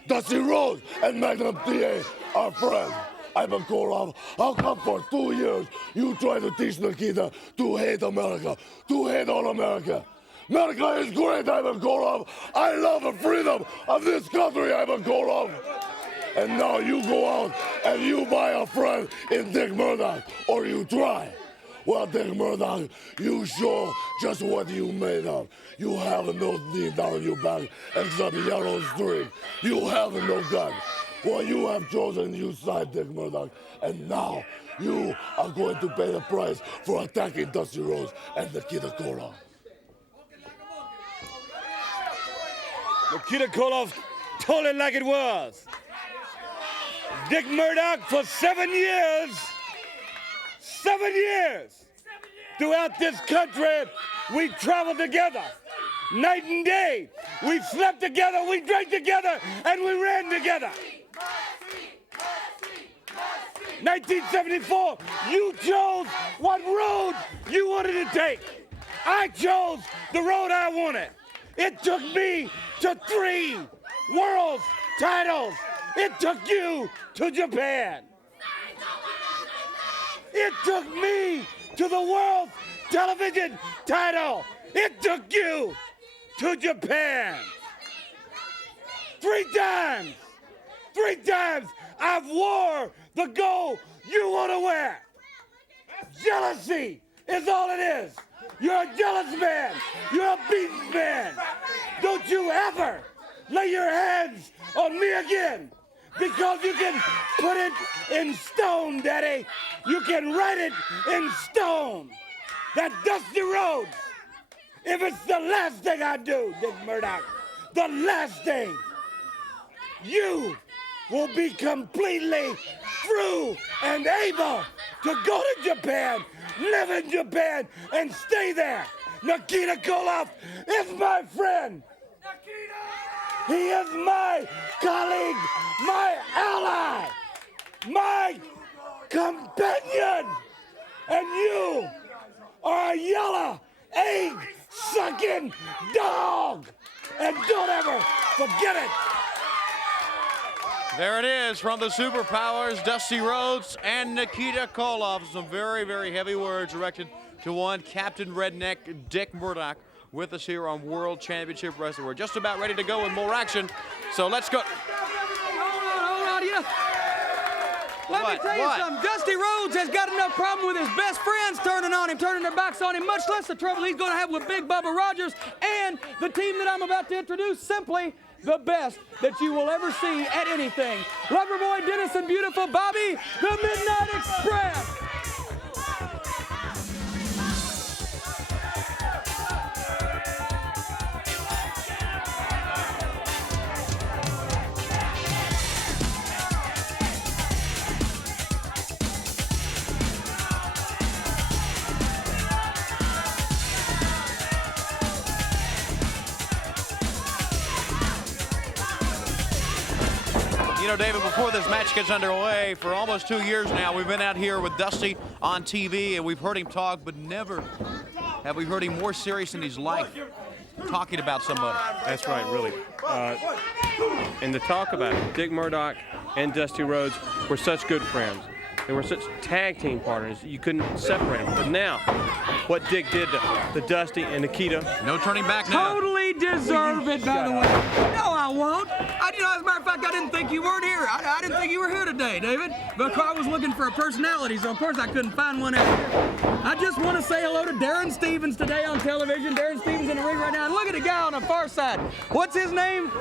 Dusty Rhodes and Magnum TA are friends. Ivan Koloff, how come for 2 years you try to teach Nikita to hate America, to hate all America? America is great, Ivan Koloff. I love the freedom of this country, Ivan Koloff. And now you go out and you buy a friend in Dick Murdoch, or you try. Well, Dick Murdoch, you show just what you made of. You have no knee down your back except a yellow streak. You have no gun. Well, you have chosen you side, Dick Murdoch, and now you are going to pay the price for attacking Dusty Rhodes and Nikita Koloff. Nikita Koloff told it like it was. Dick Murdoch for 7 years, throughout this country, we traveled together, night and day. We slept together, we drank together, and we ran together. 1974, you chose what road you wanted to take. I chose the road I wanted. It took me to 3 world titles. It took you to Japan. It took me to the world television title. It took you to Japan. 3 times. 3 times I've wore the gold you want to wear. Jealousy is all it is. You're a jealous man. You're a beast man. Don't you ever lay your hands on me again, because you can put it in stone, Daddy. You can write it in stone. That Dusty Rhodes, if it's the last thing I do, Dick Murdoch, the last thing, you will be completely through and able to go to Japan, live in Japan, and stay there. Nikita Koloff is my friend. He is my colleague, my ally, my companion. And you are a yellow egg-sucking dog. And don't ever forget it. There it is from the Superpowers, Dusty Rhodes and Nikita Koloff. Some very, very heavy words directed to one Captain Redneck Dick Murdoch with us here on World Championship Wrestling. We're just about ready to go with more action, so let's go. Hold on, you. Let me tell you something. Dusty Rhodes has got enough problem with his best friends turning on him, turning their backs on him, much less the trouble he's going to have with Big Bubba Rogers and the team that I'm about to introduce. Simply the best that you will ever see at anything. Loverboy Dennis and beautiful Bobby, the Midnight Express. You know, David, before this match gets underway, for almost 2 years now, we've been out here with Dusty on TV, and we've heard him talk, but never have we heard him more serious in his life talking about somebody. That's right, really. And to talk about it, Dick Murdoch and Dusty Rhodes were such good friends. They were such tag team partners, you couldn't separate them. But now, what Dick did to Dusty and Nikita. No turning back now. Totally deserve it, by the way. No, I won't. As a matter of fact, I didn't think you weren't here. I didn't think you were here today, David, because I was looking for a personality, so of course I couldn't find one out here. I just want to say hello to Darren Stevens today on television. Darren Stevens in the ring right now. And look at the guy on the far side. What's his name?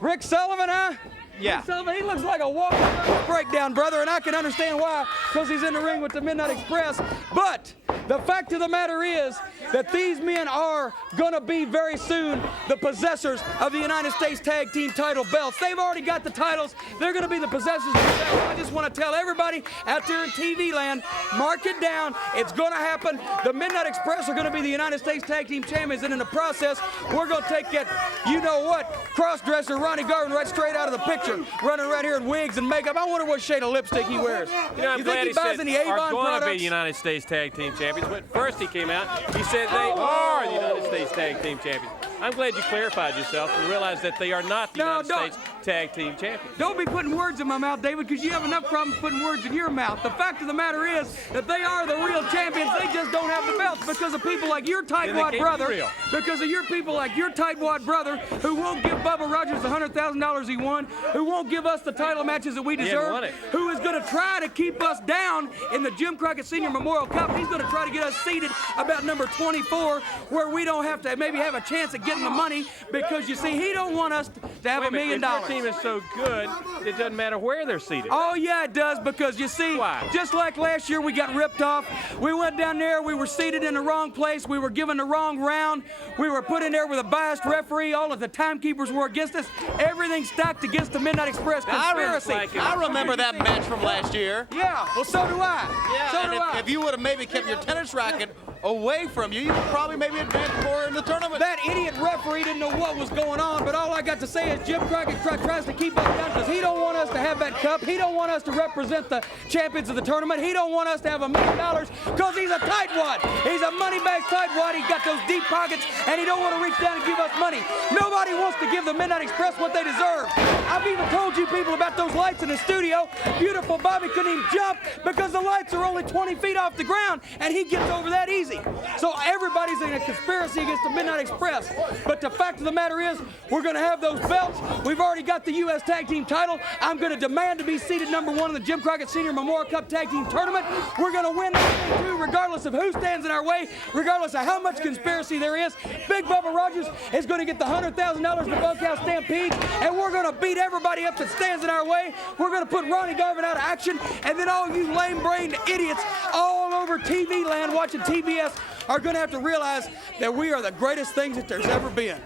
Rick Sullivan, huh? Yeah. Rick Sullivan, he looks like a walking breakdown, brother, and I can understand why, because he's in the ring with the Midnight Express. But the fact of the matter is that these men are going to be very soon the possessors of the United States Tag Team title belts. They've already got the titles. They're going to be the possessors of the belts. I just want to tell everybody out there in TV land, mark it down. It's going to happen. The Midnight Express are going to be the United States Tag Team champions, and in the process, we're going to take that, you know what, cross-dresser Ronnie Garvin right straight out of the picture, running right here in wigs and makeup. I wonder what shade of lipstick he wears. You know, I'm glad think he buys any Avon are going products? to be United States Tag Team champions. But first he came out, he said they are the United States Tag Team champions. I'm glad you clarified yourself and realized that they are not the United States Tag Team champions. Don't be putting words in my mouth, David, because you have enough problems putting words in your mouth. The fact of the matter is that they are the real champions. They just don't have the belts because of people like your tightwad brother. Because of your people like your tightwad brother who won't give Bubba Rogers the $100,000 he won, who won't give us the title matches that we deserve, who is going to try to keep us down in the Jim Crockett Senior Memorial Cup. He's going to try to get us seated about number 24, where we don't have to maybe have a chance at getting the money, because you see, he don't want us to have $1 million. If your team is so good, it doesn't matter where they're seated. Oh yeah, it does, because you see, just like last year we got ripped off. We went down there, we were seated in the wrong place, we were given the wrong round, we were put in there with a biased referee, all of the timekeepers were against us, everything stacked against the Midnight Express conspiracy. I remember that match from last year. Yeah, well so do I. Yeah, so do I. If you would have maybe kept your tennis racket away from you, you could probably maybe advance more in the tournament. That idiot referee didn't know what was going on, but all I got to say is Jim Crockett tries to keep us down because he don't want us to have that cup. He don't want us to represent the champions of the tournament. He don't want us to have $1 million because he's a tightwad. He's a money-bag tightwad. He's got those deep pockets, and he don't want to reach down and give us money. Nobody wants to give the Midnight Express what they deserve. I've even told you people about those lights in the studio. Beautiful Bobby couldn't even jump because the lights are only 20 feet off the ground, and he gets over that easy. So everybody's in a conspiracy against the Midnight Express. But the fact of the matter is, we're going to have those belts. We've already got the U.S. Tag Team title. I'm going to demand to be seated number 1 in the Jim Crockett Senior Memorial Cup Tag Team Tournament. We're going to win that thing too, regardless of who stands in our way, regardless of how much conspiracy there is. Big Bubba Rogers is going to get the $100,000 in the Bunkhouse Stampede, and we're going to beat everybody up that stands in our way. We're going to put Ronnie Garvin out of action, and then all you lame-brained idiots all over TV land watching TBS are going to have to realize that we are the greatest things that there's ever been.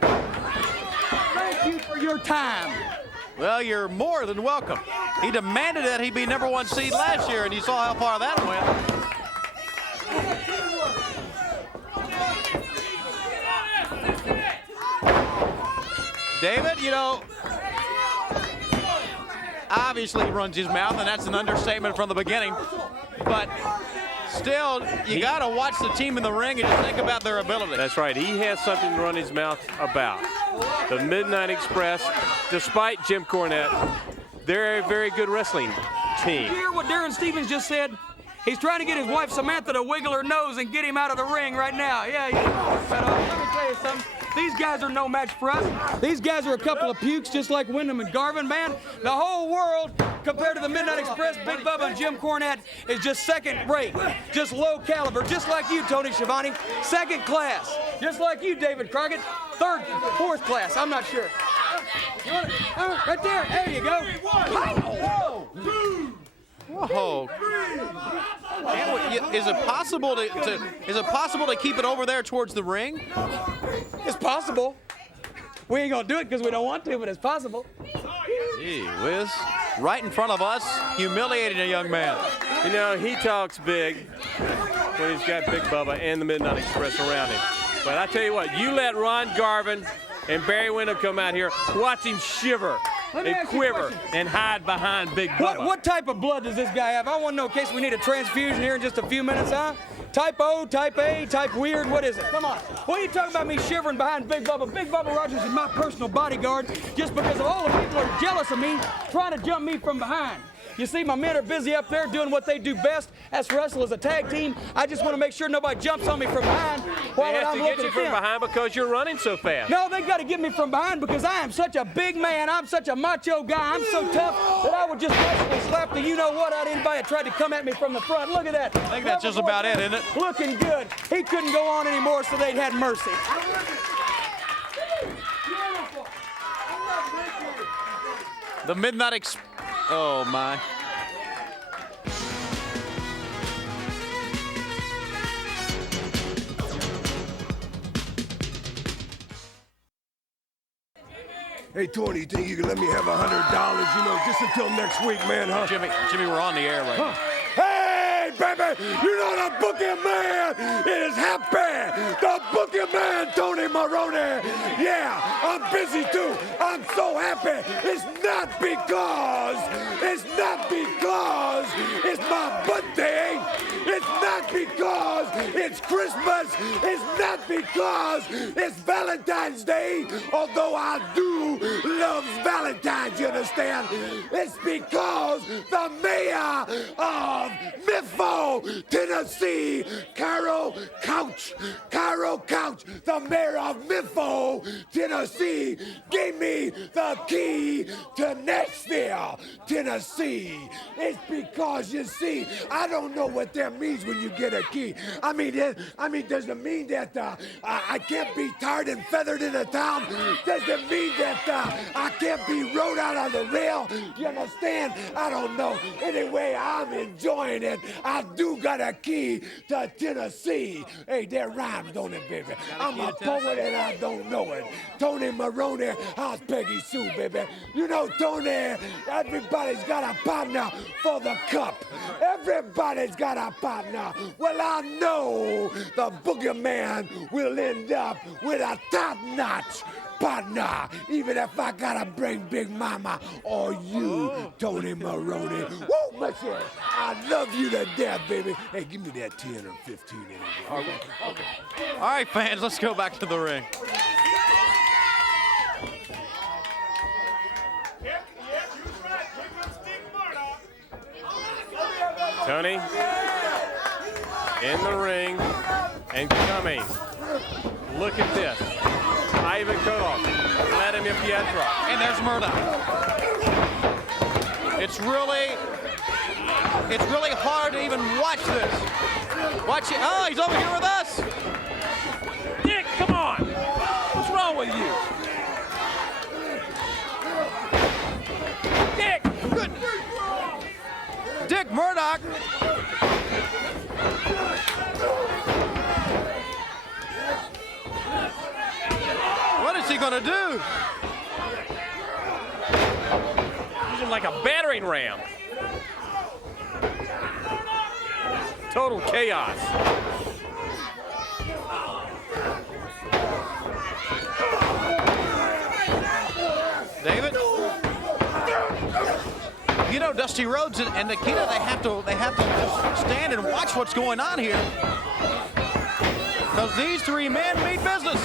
Thank you for your time. Well, you're more than welcome. He demanded that he be number 1 seed last year, and you saw how far that went. David, you know, obviously he runs his mouth, and that's an understatement from the beginning. But still, you got to watch the team in the ring and just think about their ability. That's right. He has something to run his mouth about. The Midnight Express, despite Jim Cornette, they're a very good wrestling team. You hear what Darren Stevens just said? He's trying to get his wife Samantha to wiggle her nose and get him out of the ring right now. Yeah, but let me tell you something. These guys are no match for us. These guys are a couple of pukes just like Windham and Garvin, man. The whole world, compared to the Midnight Express, Big Bubba and Jim Cornette, is just second rate, just low caliber, just like you, Tony Schiavone. Second class, just like you, David Crockett. Third, fourth class, I'm not sure. You want it? Right there, there you go. Whoa. Is it possible to keep it over there towards the ring? It's possible. We ain't gonna do it because we don't want to, but it's possible. Gee whiz. Right in front of us, humiliating a young man. You know, he talks big when he's got Big Bubba and the Midnight Express around him. But I tell you what, you let Ron Garvin and Barry Windham come out here, watch him shiver Let me and ask you a quiver question. and hide behind Big Bubba. What type of blood does this guy have? I want to know in case we need a transfusion here in just a few minutes, huh? Type O, type A, type weird, what is it? Come on. What are you talking about me shivering behind Big Bubba? Big Bubba Rogers is my personal bodyguard just because of all the people that are jealous of me trying to jump me from behind. You see, my men are busy up there doing what they do best. That's wrestle as a tag team. I just want to make sure nobody jumps on me from behind while They have I'm to get looking you at from them. behind because you're running so fast. No, they got to get me from behind because I am such a big man. I'm such a macho guy. I'm so tough that I would just basically slap the you-know-what out of anybody that tried to come at me from the front. Look at that. I think that's just about it, isn't it? Looking good. He couldn't go on anymore, so they'd had mercy. The Midnight Oh, my. Hey, Tony, you think you can let me have $100, you know, just until next week, man, huh? Jimmy, we're on the air right now. Hey, baby, you know the booking man is happy. The booking man, Tony Maroney. Yeah, I'm busy too. I'm so happy. It's not because it's my birthday. It's not because it's Christmas. It's not because it's Valentine's Day, although I do love Valentine's, you understand? It's because the mayor of Memphis, Tennessee, Carol Couch, the mayor of Memphis, Tennessee, gave me the key to Nashville, Tennessee. It's because, you see, I don't know what that means when you get a key. I mean, does it mean that I can't be tarred and feathered in a town? Does it mean that I can't be rode out on the rail? You understand? I don't know. Anyway, I'm enjoying it. I do got a key to Tennessee. Hey, that rhymes, don't it, baby? I'm a poet and I don't know it. Tony Maroney, how's Peggy Sue, baby? You know, Tony, everybody's got a partner for the cup. Everybody's got a partner. Well, I know the boogeyman will end up with a top-notch partner, even if I gotta bring Big Mama or you, Tony Maroney. Woo, Michelle, I love you to death, baby. Hey, give me that 10 or 15 anyway. Okay. All right, fans, let's go back to the ring. Tony in the ring and coming. Look at this. Ivan Koloff, Vladimir Pietra. And there's Murdoch. It's really hard to even watch this. Watch it. Oh, he's over here with us. Dick, come on. What's wrong with you? Dick! Good. Dick Murdoch. What is he gonna do? Using like a battering ram. Total chaos. David? You know, Dusty Rhodes and Nikita, they have to just stand and watch what's going on here. Because these three men mean business.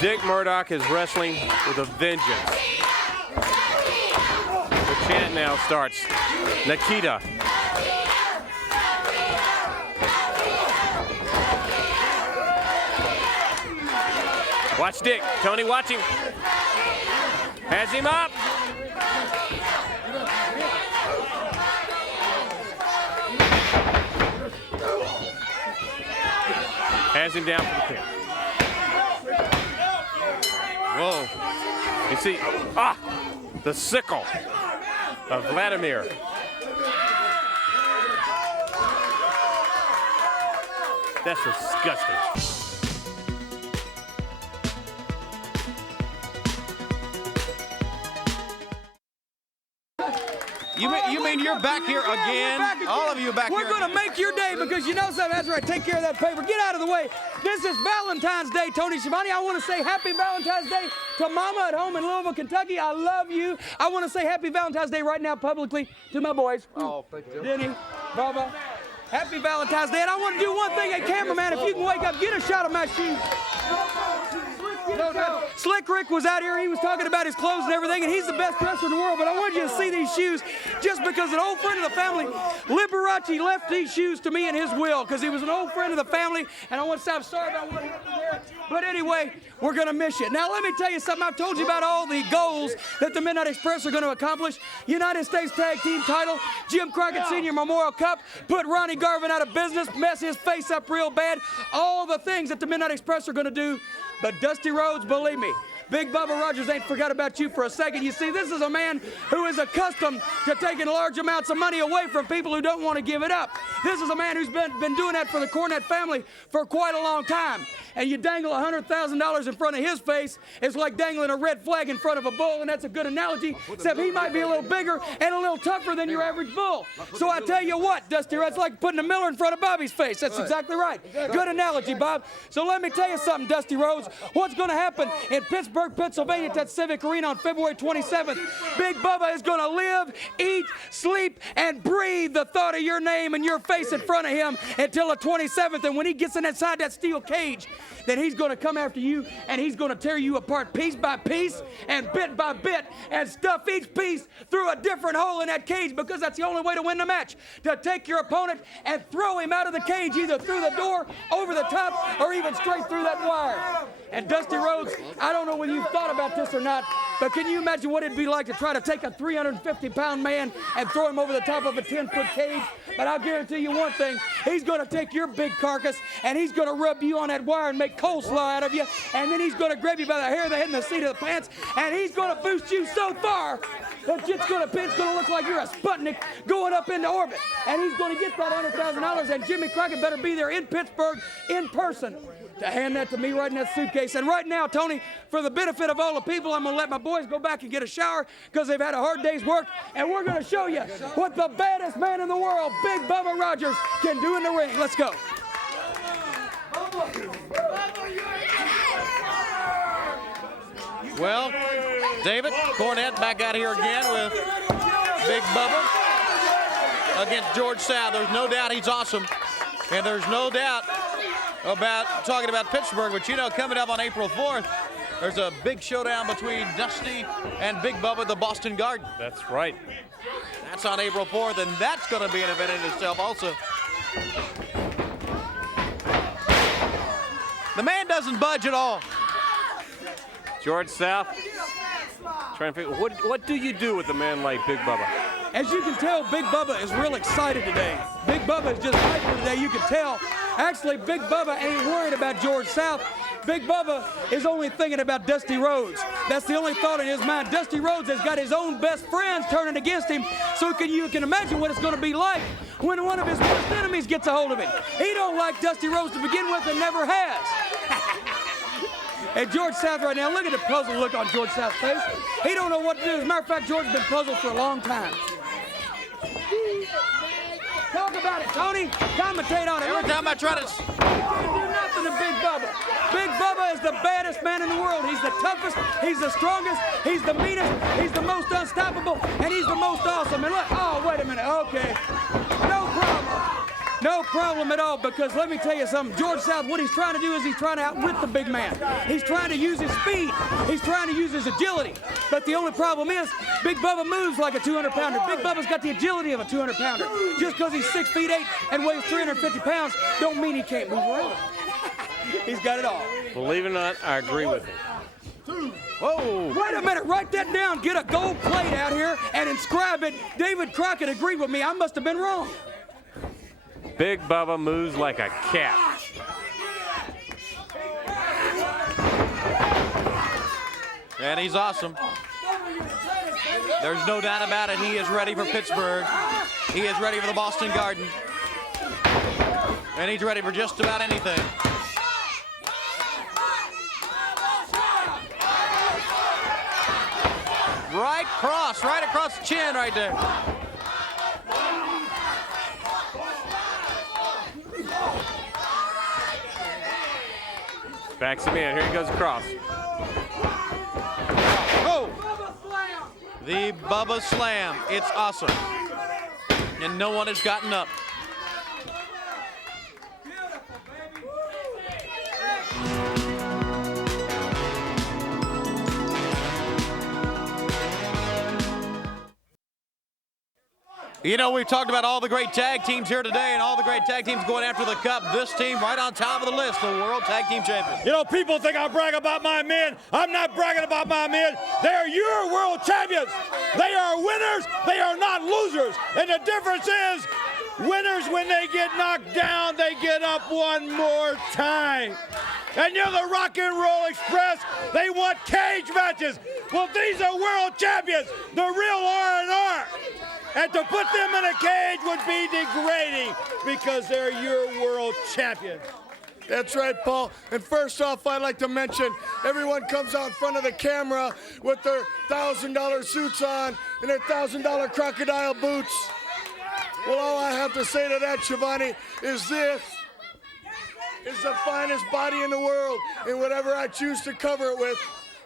Dick Murdoch is wrestling with a vengeance. The chant now starts. Nikita. Watch Dick. Tony, watch him. Has him up. Has him down for the pin. Whoa. You see, the sickle of Vladimir. That's disgusting. You mean you're back here again. All of you back We're here. We're going to make your day because you know something. That's right. Take care of that paper. Get out of the way. This is Valentine's Day, Tony Schiavone. I want to say happy Valentine's Day to Mama at home in Louisville, Kentucky. I love you. I want to say happy Valentine's Day right now publicly to my boys. Oh, thank you. Denny, Bubba. Happy Valentine's Day. And I want to do one thing. Hey, cameraman, if you can wake up, get a shot of my shoes. Slick Rick was out here. He was talking about his clothes and everything, and he's the best dresser in the world. But I wanted you to see these shoes just because an old friend of the family, Liberace, left these shoes to me in his will because he was an old friend of the family, and I want to say I'm sorry about what happened there. But anyway, we're going to miss you. Now, let me tell you something. I've told you about all the goals that the Midnight Express are going to accomplish. United States Tag Team title, Jim Crockett Sr. Memorial Cup, put Ronnie Garvin out of business, mess his face up real bad. All the things that the Midnight Express are going to do. But Dusty Rhodes, believe me, Big Bubba Rogers ain't forgot about you for a second. You see, this is a man who is accustomed to taking large amounts of money away from people who don't want to give it up. This is a man who's been doing that for the Cornette family for quite a long time. And you dangle $100,000 in front of his face, it's like dangling a red flag in front of a bull, and that's a good analogy, except he might be a little bigger and a little tougher than your average bull. So I tell you what, Dusty, that's like putting a Miller in front of Bobby's face. That's exactly right. Good analogy, Bob. So let me tell you something, Dusty Rhodes. What's going to happen in Pittsburgh, Pennsylvania at that Civic Arena on February 27th? Big Bubba is going to live, eat, sleep, and breathe the thought of your name and your face in front of him until the 27th. And when he gets inside that steel cage, then he's going to come after you and he's going to tear you apart piece by piece and bit by bit and stuff each piece through a different hole in that cage, because that's the only way to win the match, to take your opponent and throw him out of the cage, either through the door, over the top, or even straight through that wire. And Dusty Rhodes, I don't know whether you've thought about this or not, but can you imagine what it'd be like to try to take a 350-pound man and throw him over the top of a 10-foot cage? But I'll guarantee you one thing, he's going to take your big carcass and he's going to rub you on that wire and make coleslaw out of you, and then he's going to grab you by the hair of the head and the seat of the pants, and he's going to boost you so far that it's going to look like you're a Sputnik going up into orbit. And he's going to get that $100,000, and Jimmy Crockett better be there in Pittsburgh in person to hand that to me right in that suitcase. And right now, Tony, for the benefit of all the people, I'm going to let my boys go back and get a shower because they've had a hard day's work, and we're going to show you what the baddest man in the world, Big Bubba Rogers, can do in the ring. Let's go. Well, David, Cornette back out here again with Big Bubba against George South. There's no doubt he's awesome, and there's no doubt about talking about Pittsburgh, but you know, coming up on April 4th, there's a big showdown between Dusty and Big Bubba at the Boston Garden. That's right. That's on April 4th, and that's going to be an event in itself also. The man doesn't budge at all. George South, trying to figure, what do you do with a man like Big Bubba? As you can tell, Big Bubba is real excited today. Big Bubba is just hyper today, you can tell. Actually, Big Bubba ain't worried about George South. Big Bubba is only thinking about Dusty Rhodes. That's the only thought in his mind. Dusty Rhodes has got his own best friends turning against him, so you can imagine what it's going to be like when one of his worst enemies gets a hold of him. He don't like Dusty Rhodes to begin with and never has. And George South right now, look at the puzzled look on George South's face. He don't know what to do. As a matter of fact, George's been puzzled for a long time. Talk about it, Tony. Commentate on it. Every time I try to... You can't do nothing to Big Bubba. Big Bubba is the baddest man in the world. He's the toughest, he's the strongest, he's the meanest, he's the most unstoppable, and he's the most awesome. And look, oh, wait a minute, okay. No problem. No problem at all, because let me tell you something. George South, what he's trying to do is he's trying to outwit the big man. He's trying to use his speed. He's trying to use his agility. But the only problem is Big Bubba moves like a 200-pounder. Big Bubba's got the agility of a 200-pounder. Just because he's 6'8" and weighs 350 pounds don't mean he can't move around. He's got it all. Believe it or not, I agree with him. Whoa! Wait a minute, write that down. Get a gold plate out here and inscribe it. David Crockett agreed with me. I must have been wrong. Big Bubba moves like a cat. And he's awesome. There's no doubt about it. He is ready for Pittsburgh. He is ready for the Boston Garden. And he's ready for just about anything. Right across the chin right there. Backs him in. Here he goes across. Oh! The Bubba Slam. It's awesome. And no one has gotten up. You know, we've talked about all the great tag teams here today and all the great tag teams going after the cup. This team right on top of the list, the World Tag Team Champions. You know, people think I brag about my men. I'm not bragging about my men. They are your world champions. They are winners. They are not losers. And the difference is, winners, when they get knocked down, they get up one more time. And you're the Rock and Roll Express. They want cage matches. Well, these are world champions, the real R&R. And to put them in a cage would be degrading because they're your world champions. That's right, Paul. And first off, I'd like to mention everyone comes out in front of the camera with their $1,000 suits on and their $1,000 crocodile boots. Well, all I have to say to that, Shivani, is this is the finest body in the world, and whatever I choose to cover it with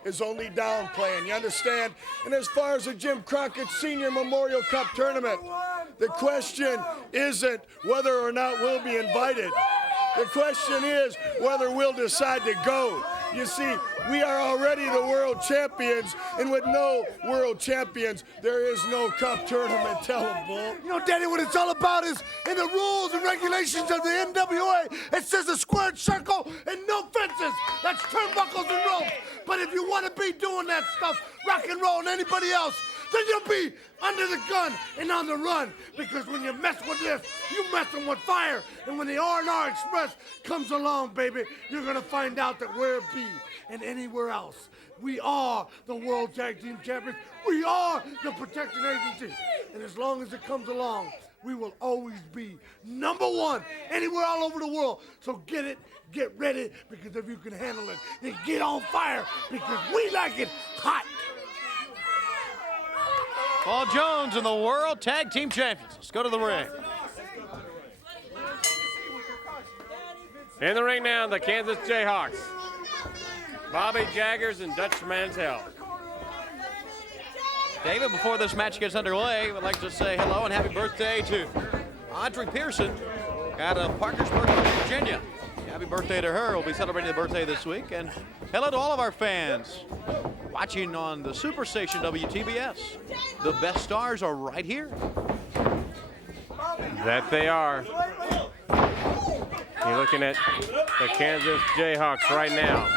is only downplaying, you understand? And as far as the Jim Crockett Senior Memorial Cup Tournament, the question isn't whether or not we'll be invited. The question is whether we'll decide to go. You see, we are already the world champions, and with no world champions, there is no cup tournament. Tell them, Bull. You know, Danny, what it's all about is in the rules and regulations of the NWA, it says a squared circle and no fences. That's turnbuckles and ropes. But if you want to be doing that stuff, rock and roll and anybody else, then you'll be under the gun and on the run. Because when you mess with this, you messing with fire. And when the R&R Express comes along, baby, you're going to find out that where it be and anywhere else, we are the World Tag Team Champions. We are the Protection Agency. And as long as it comes along, we will always be #1 anywhere all over the world. So get it, get ready, because if you can handle it, then get on fire, because we like it hot. Paul Jones and the World Tag Team Champions. Let's go to the ring. In the ring now, the Kansas Jayhawks. Bobby Jaggers and Dutch Mantell. David, before this match gets underway, would like to say hello and happy birthday to Audrey Pearson out of Parkersburg, Virginia. Happy birthday to her. We'll be celebrating the birthday this week. And hello to all of our fans watching on the Superstation WTBS. The best stars are right here. That they are. You're looking at the Kansas Jayhawks right now.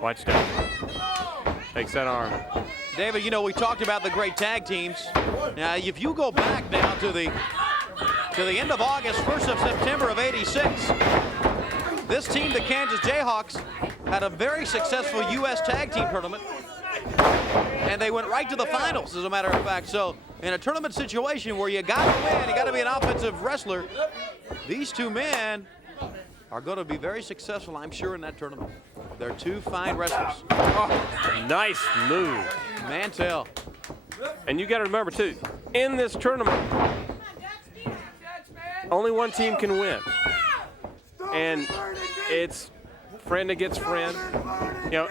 Watch that. Takes that arm. David, you know, we talked about the great tag teams. Now, if you go back now to the end of August, 1st of September of '86, this team, the Kansas Jayhawks, had a very successful U.S. tag team tournament, and they went right to the finals, as a matter of fact. So, in a tournament situation where you got to win, you got to be an offensive wrestler, these two men are going to be very successful, I'm sure, in that tournament. They're two fine wrestlers. Oh, nice move. Mantell. And you got to remember, too, in this tournament, only one team can win. And it's friend against friend. You know,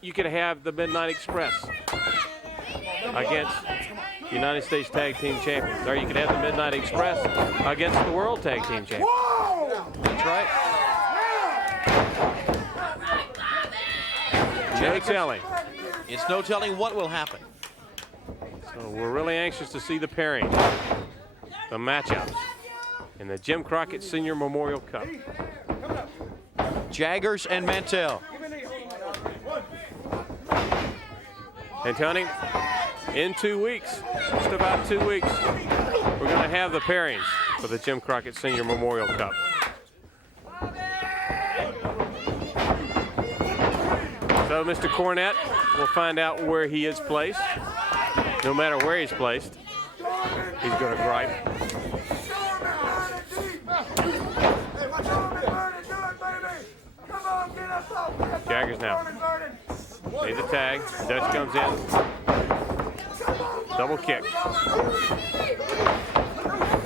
you could have the Midnight Express against United States Tag Team Champions. Or you could have the Midnight Express against the World Tag Team Champions. That's right. No telling. It's no telling what will happen. So we're really anxious to see the pairing, the matchups in the Jim Crockett Senior Memorial Cup. Jaggers and Mantell. And Tony, in 2 weeks, just about 2 weeks, we're going to have the pairings for the Jim Crockett Senior Memorial Cup. So Mr. Cornette will find out where he is placed. No matter where he's placed, he's going to gripe. Jaggers now. Need the tag. Dutch comes in. Double kick.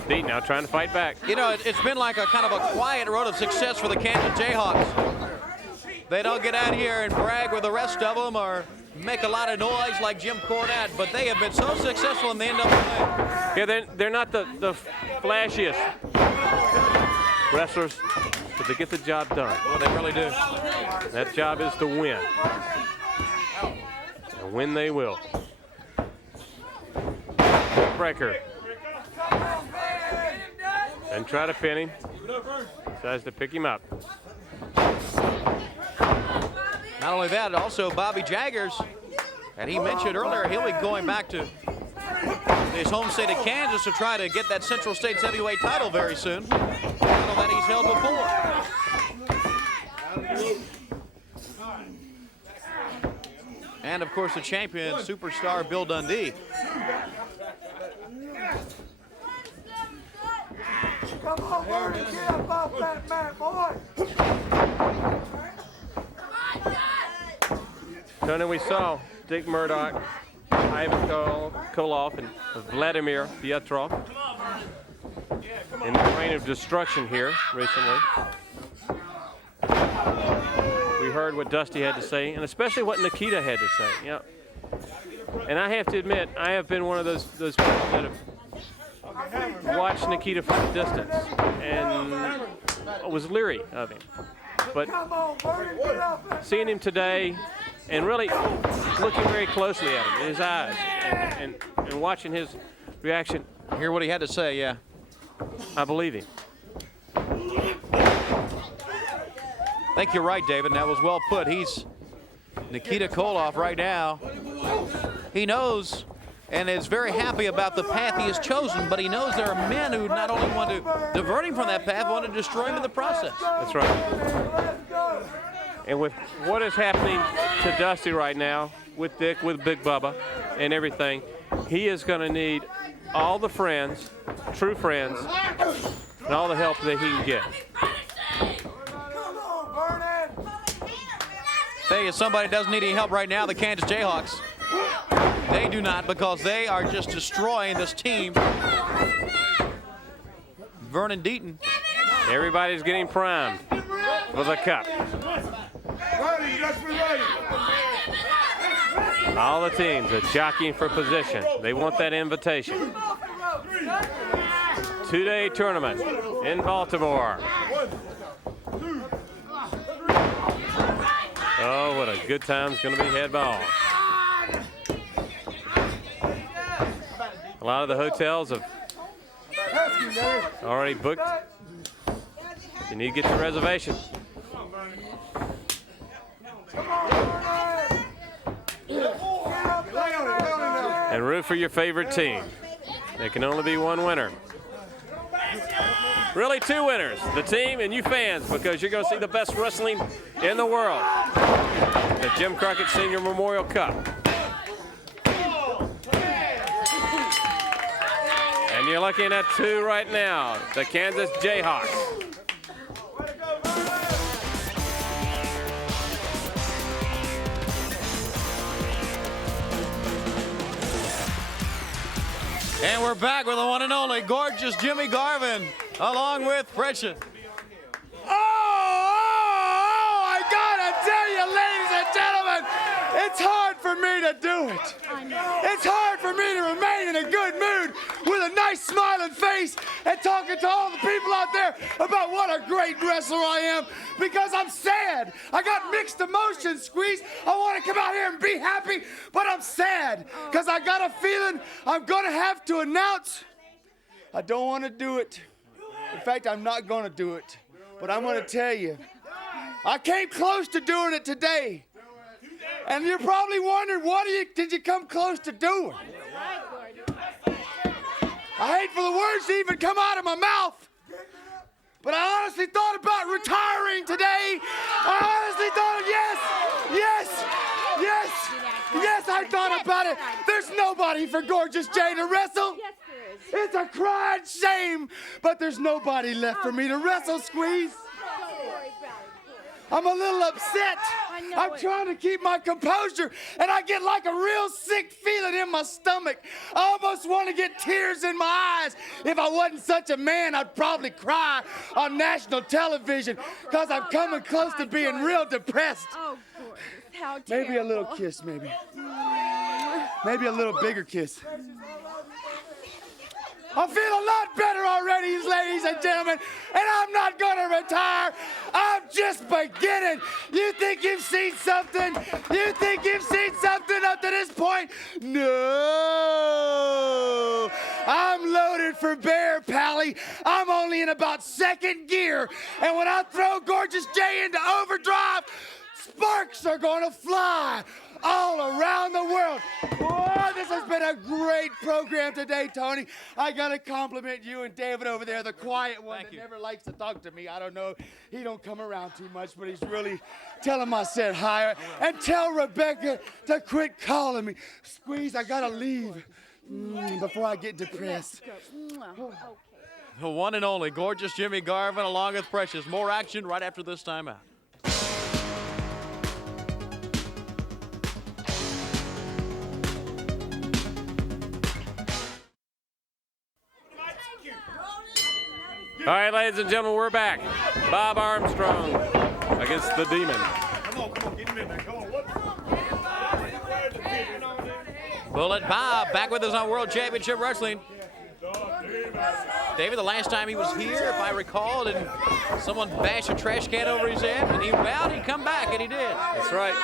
Dean now, trying to fight back. You know, it's been like a kind of a quiet road of success for the Kansas Jayhawks. They don't get out here and brag with the rest of them or make a lot of noise like Jim Cornette, but they have been so successful in the NWA. Yeah, they're not the flashiest wrestlers, but they get the job done. Well, they really do. That job is to win. And win they will. Breaker. And try to pin him. Decides to pick him up. Not only that, also Bobby Jaggers, and he mentioned earlier he'll be going back to his home state of Kansas to try to get that Central States heavyweight title very soon. A title that he's held before. And of course the champion, superstar Bill Dundee. Come on, Bernie, get up off that mat, boy! Tony, we saw Dick Murdoch, Ivan Koloff, and Vladimir Pietrov in the reign of destruction here recently. We heard what Dusty had to say, and especially what Nikita had to say. Yeah. And I have to admit, I have been one of those people that have watched Nikita from a distance and was leery of him. But seeing him today and really looking very closely at him in his eyes and watching his reaction. Hear what he had to say, yeah. I believe him. I think you're right, David, and that was well put. He's Nikita Koloff right now. He knows and is very happy about the path he has chosen, but he knows there are men who not only want to divert him from that path, want to destroy him in the process. That's right. And with what is happening to Dusty right now, with Dick, with Big Bubba, and everything, he is going to need all the friends, true friends, and all the help that he can get. Tell you, somebody doesn't need any help right now, the Kansas Jayhawks. They do not, because they are just destroying this team. Vernon Deaton. Everybody's getting primed for the cup. All the teams are jockeying for position. They want that invitation. Two-day tournament in Baltimore. Oh, what a good time's going to be had by all. A lot of the hotels have already booked. You need to get your reservation. And root for your favorite team. There can only be one winner. Really, two winners, the team and you fans, because you're going to see the best wrestling in the world. The Jim Crockett Senior Memorial Cup. And you're looking at two right now, the Kansas Jayhawks. And we're back with the one and only gorgeous Jimmy Garvin, along with Precious. I gotta tell you, ladies and gentlemen, it's hard for me to do it. It's hard for me to remain in a good mood with a nice smiling face and talking to all the people out there about what a great wrestler I am, because I'm sad. I got mixed emotions, Squeeze. I want to come out here and be happy, but I'm sad because I got a feeling I'm gonna have to announce I don't want to do it. In fact, I'm not gonna do it, but I'm gonna tell you, I came close to doing it today. And you're probably wondering, did you come close to doing? I hate for the words to even come out of my mouth, but I honestly thought about retiring today. I honestly thought, yes, I thought about it. There's nobody for Gorgeous Jay to wrestle. Yes, there is. It's a crying shame, but there's nobody left for me to wrestle, Squeeze. I'm a little upset. I'm trying to keep my composure, and I get like a real sick feeling in my my stomach. I almost want to get tears in my eyes. If I wasn't such a man, I'd probably cry on national television because I'm coming close to being real depressed. Oh, gorgeous. How Maybe a little kiss, maybe. Maybe a little bigger kiss. I feel a lot better already, ladies and gentlemen, and I'm not gonna retire. I'm just beginning. You think you've seen something? You think you've seen something up to this point? No. I'm loaded for bear, Pally. I'm only in about second gear, and when I throw Gorgeous Jay into overdrive, sparks are gonna fly all around the world. Boy, this has been a great program today, Tony. I gotta compliment you and David over there, the quiet one that never likes to talk to me. I don't know, he don't come around too much, but he's really, tell him I said hi. And tell Rebecca to quit calling me. Squeeze, I gotta leave before I get depressed. The one and only Gorgeous Jimmy Garvin along with Precious. More action right after this timeout. All right, ladies and gentlemen, we're back. Bob Armstrong against the Demon. Come on, get him in there. Come on. Bullet Bob back with us on World Championship Wrestling. David, the last time he was here, if I recall, didn't someone bash a trash can over his head? And he vowed he'd come back, and he did. That's right.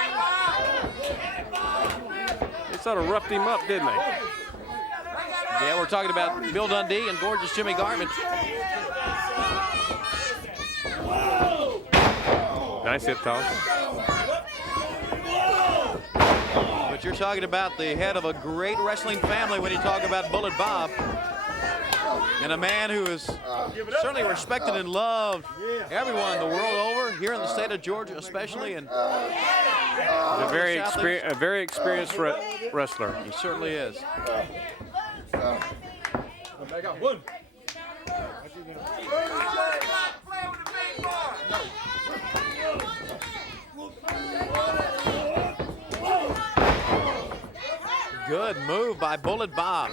They sort of roughed him up, didn't they? Yeah, we're talking about Bill Dundee and Gorgeous Jimmy Garvin. Nice hip toss. But you're talking about the head of a great wrestling family when you talk about Bullet Bob. And a man who is certainly respected and loved everyone the world over, here in the state of Georgia especially. And a very experienced wrestler. He certainly is. One. Good move by Bullet Bob.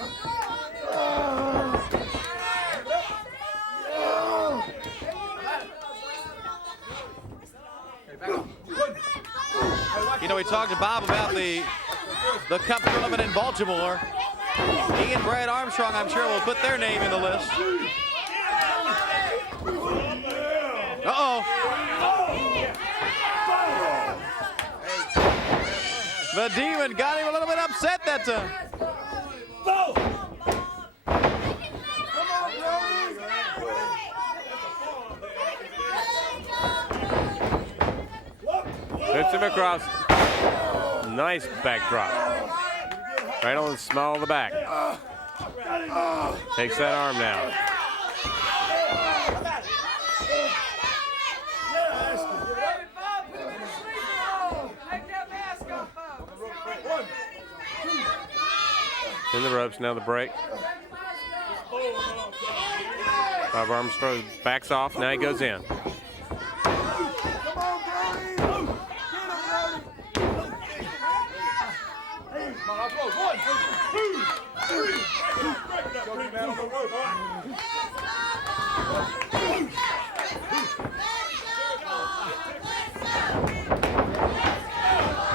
You know, we talked to Bob about the Cup tournament in Baltimore. He and Brad Armstrong, I'm sure, will put their name in the list. Uh-oh. The Demon got him a little bit upset that time. Hits him across. Nice backdrop. Right on the small of the back. Takes that arm down. In the ropes, now the break. Bob Armstrong backs off, now he goes in.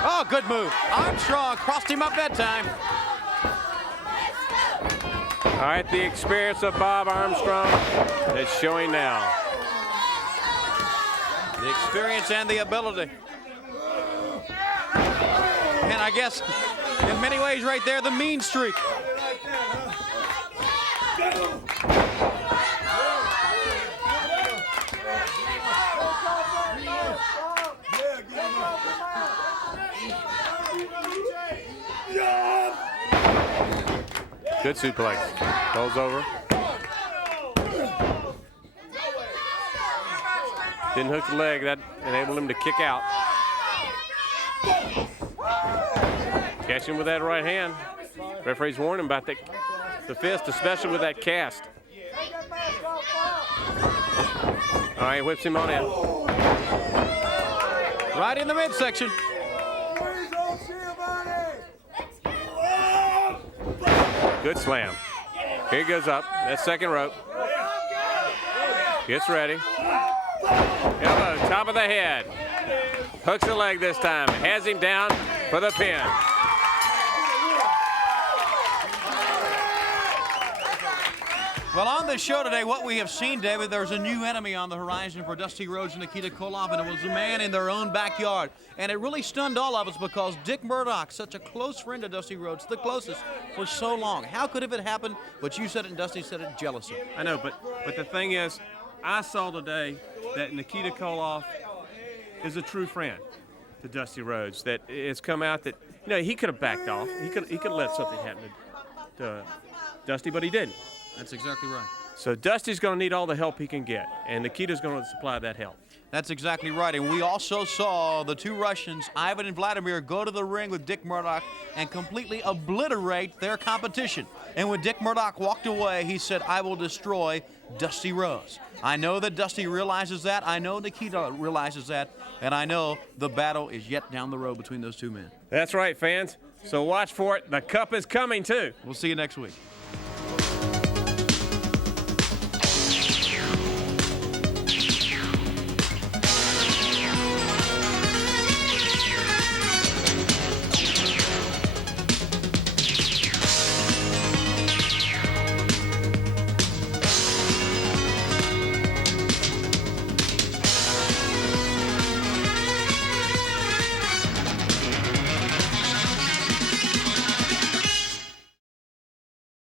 Oh, good move. Armstrong crossed him up that time. All right, the experience of Bob Armstrong is showing now. The experience and the ability. And I guess, in many ways right there, the mean streak. Good suplex. Rolls over. Didn't hook the leg. That enabled him to kick out. Catch him with that right hand. Referee's warned him about the fist, especially with that cast. All right, whips him on in. Right in the midsection. Good slam. Here he goes up. That second rope. Gets ready. Elbow, top of the head. Hooks the leg this time. Has him down for the pin. Well, on this show today, what we have seen, David, there's a new enemy on the horizon for Dusty Rhodes and Nikita Koloff, and it was a man in their own backyard. And it really stunned all of us because Dick Murdoch, such a close friend of Dusty Rhodes, the closest for so long. How could it have happened? But you said it and Dusty said it, jealousy. I know, but the thing is, I saw today that Nikita Koloff is a true friend to Dusty Rhodes. That it's come out that, you know, he could have backed off. He could have let something happen to Dusty, but he didn't. That's exactly right. So Dusty's going to need all the help he can get, and Nikita's going to supply that help. That's exactly right. And we also saw the two Russians, Ivan and Vladimir, go to the ring with Dick Murdoch and completely obliterate their competition. And when Dick Murdoch walked away, he said, I will destroy Dusty Rhodes. I know that Dusty realizes that. I know Nikita realizes that. And I know the battle is yet down the road between those two men. That's right, fans. So watch for it. The cup is coming, too. We'll see you next week.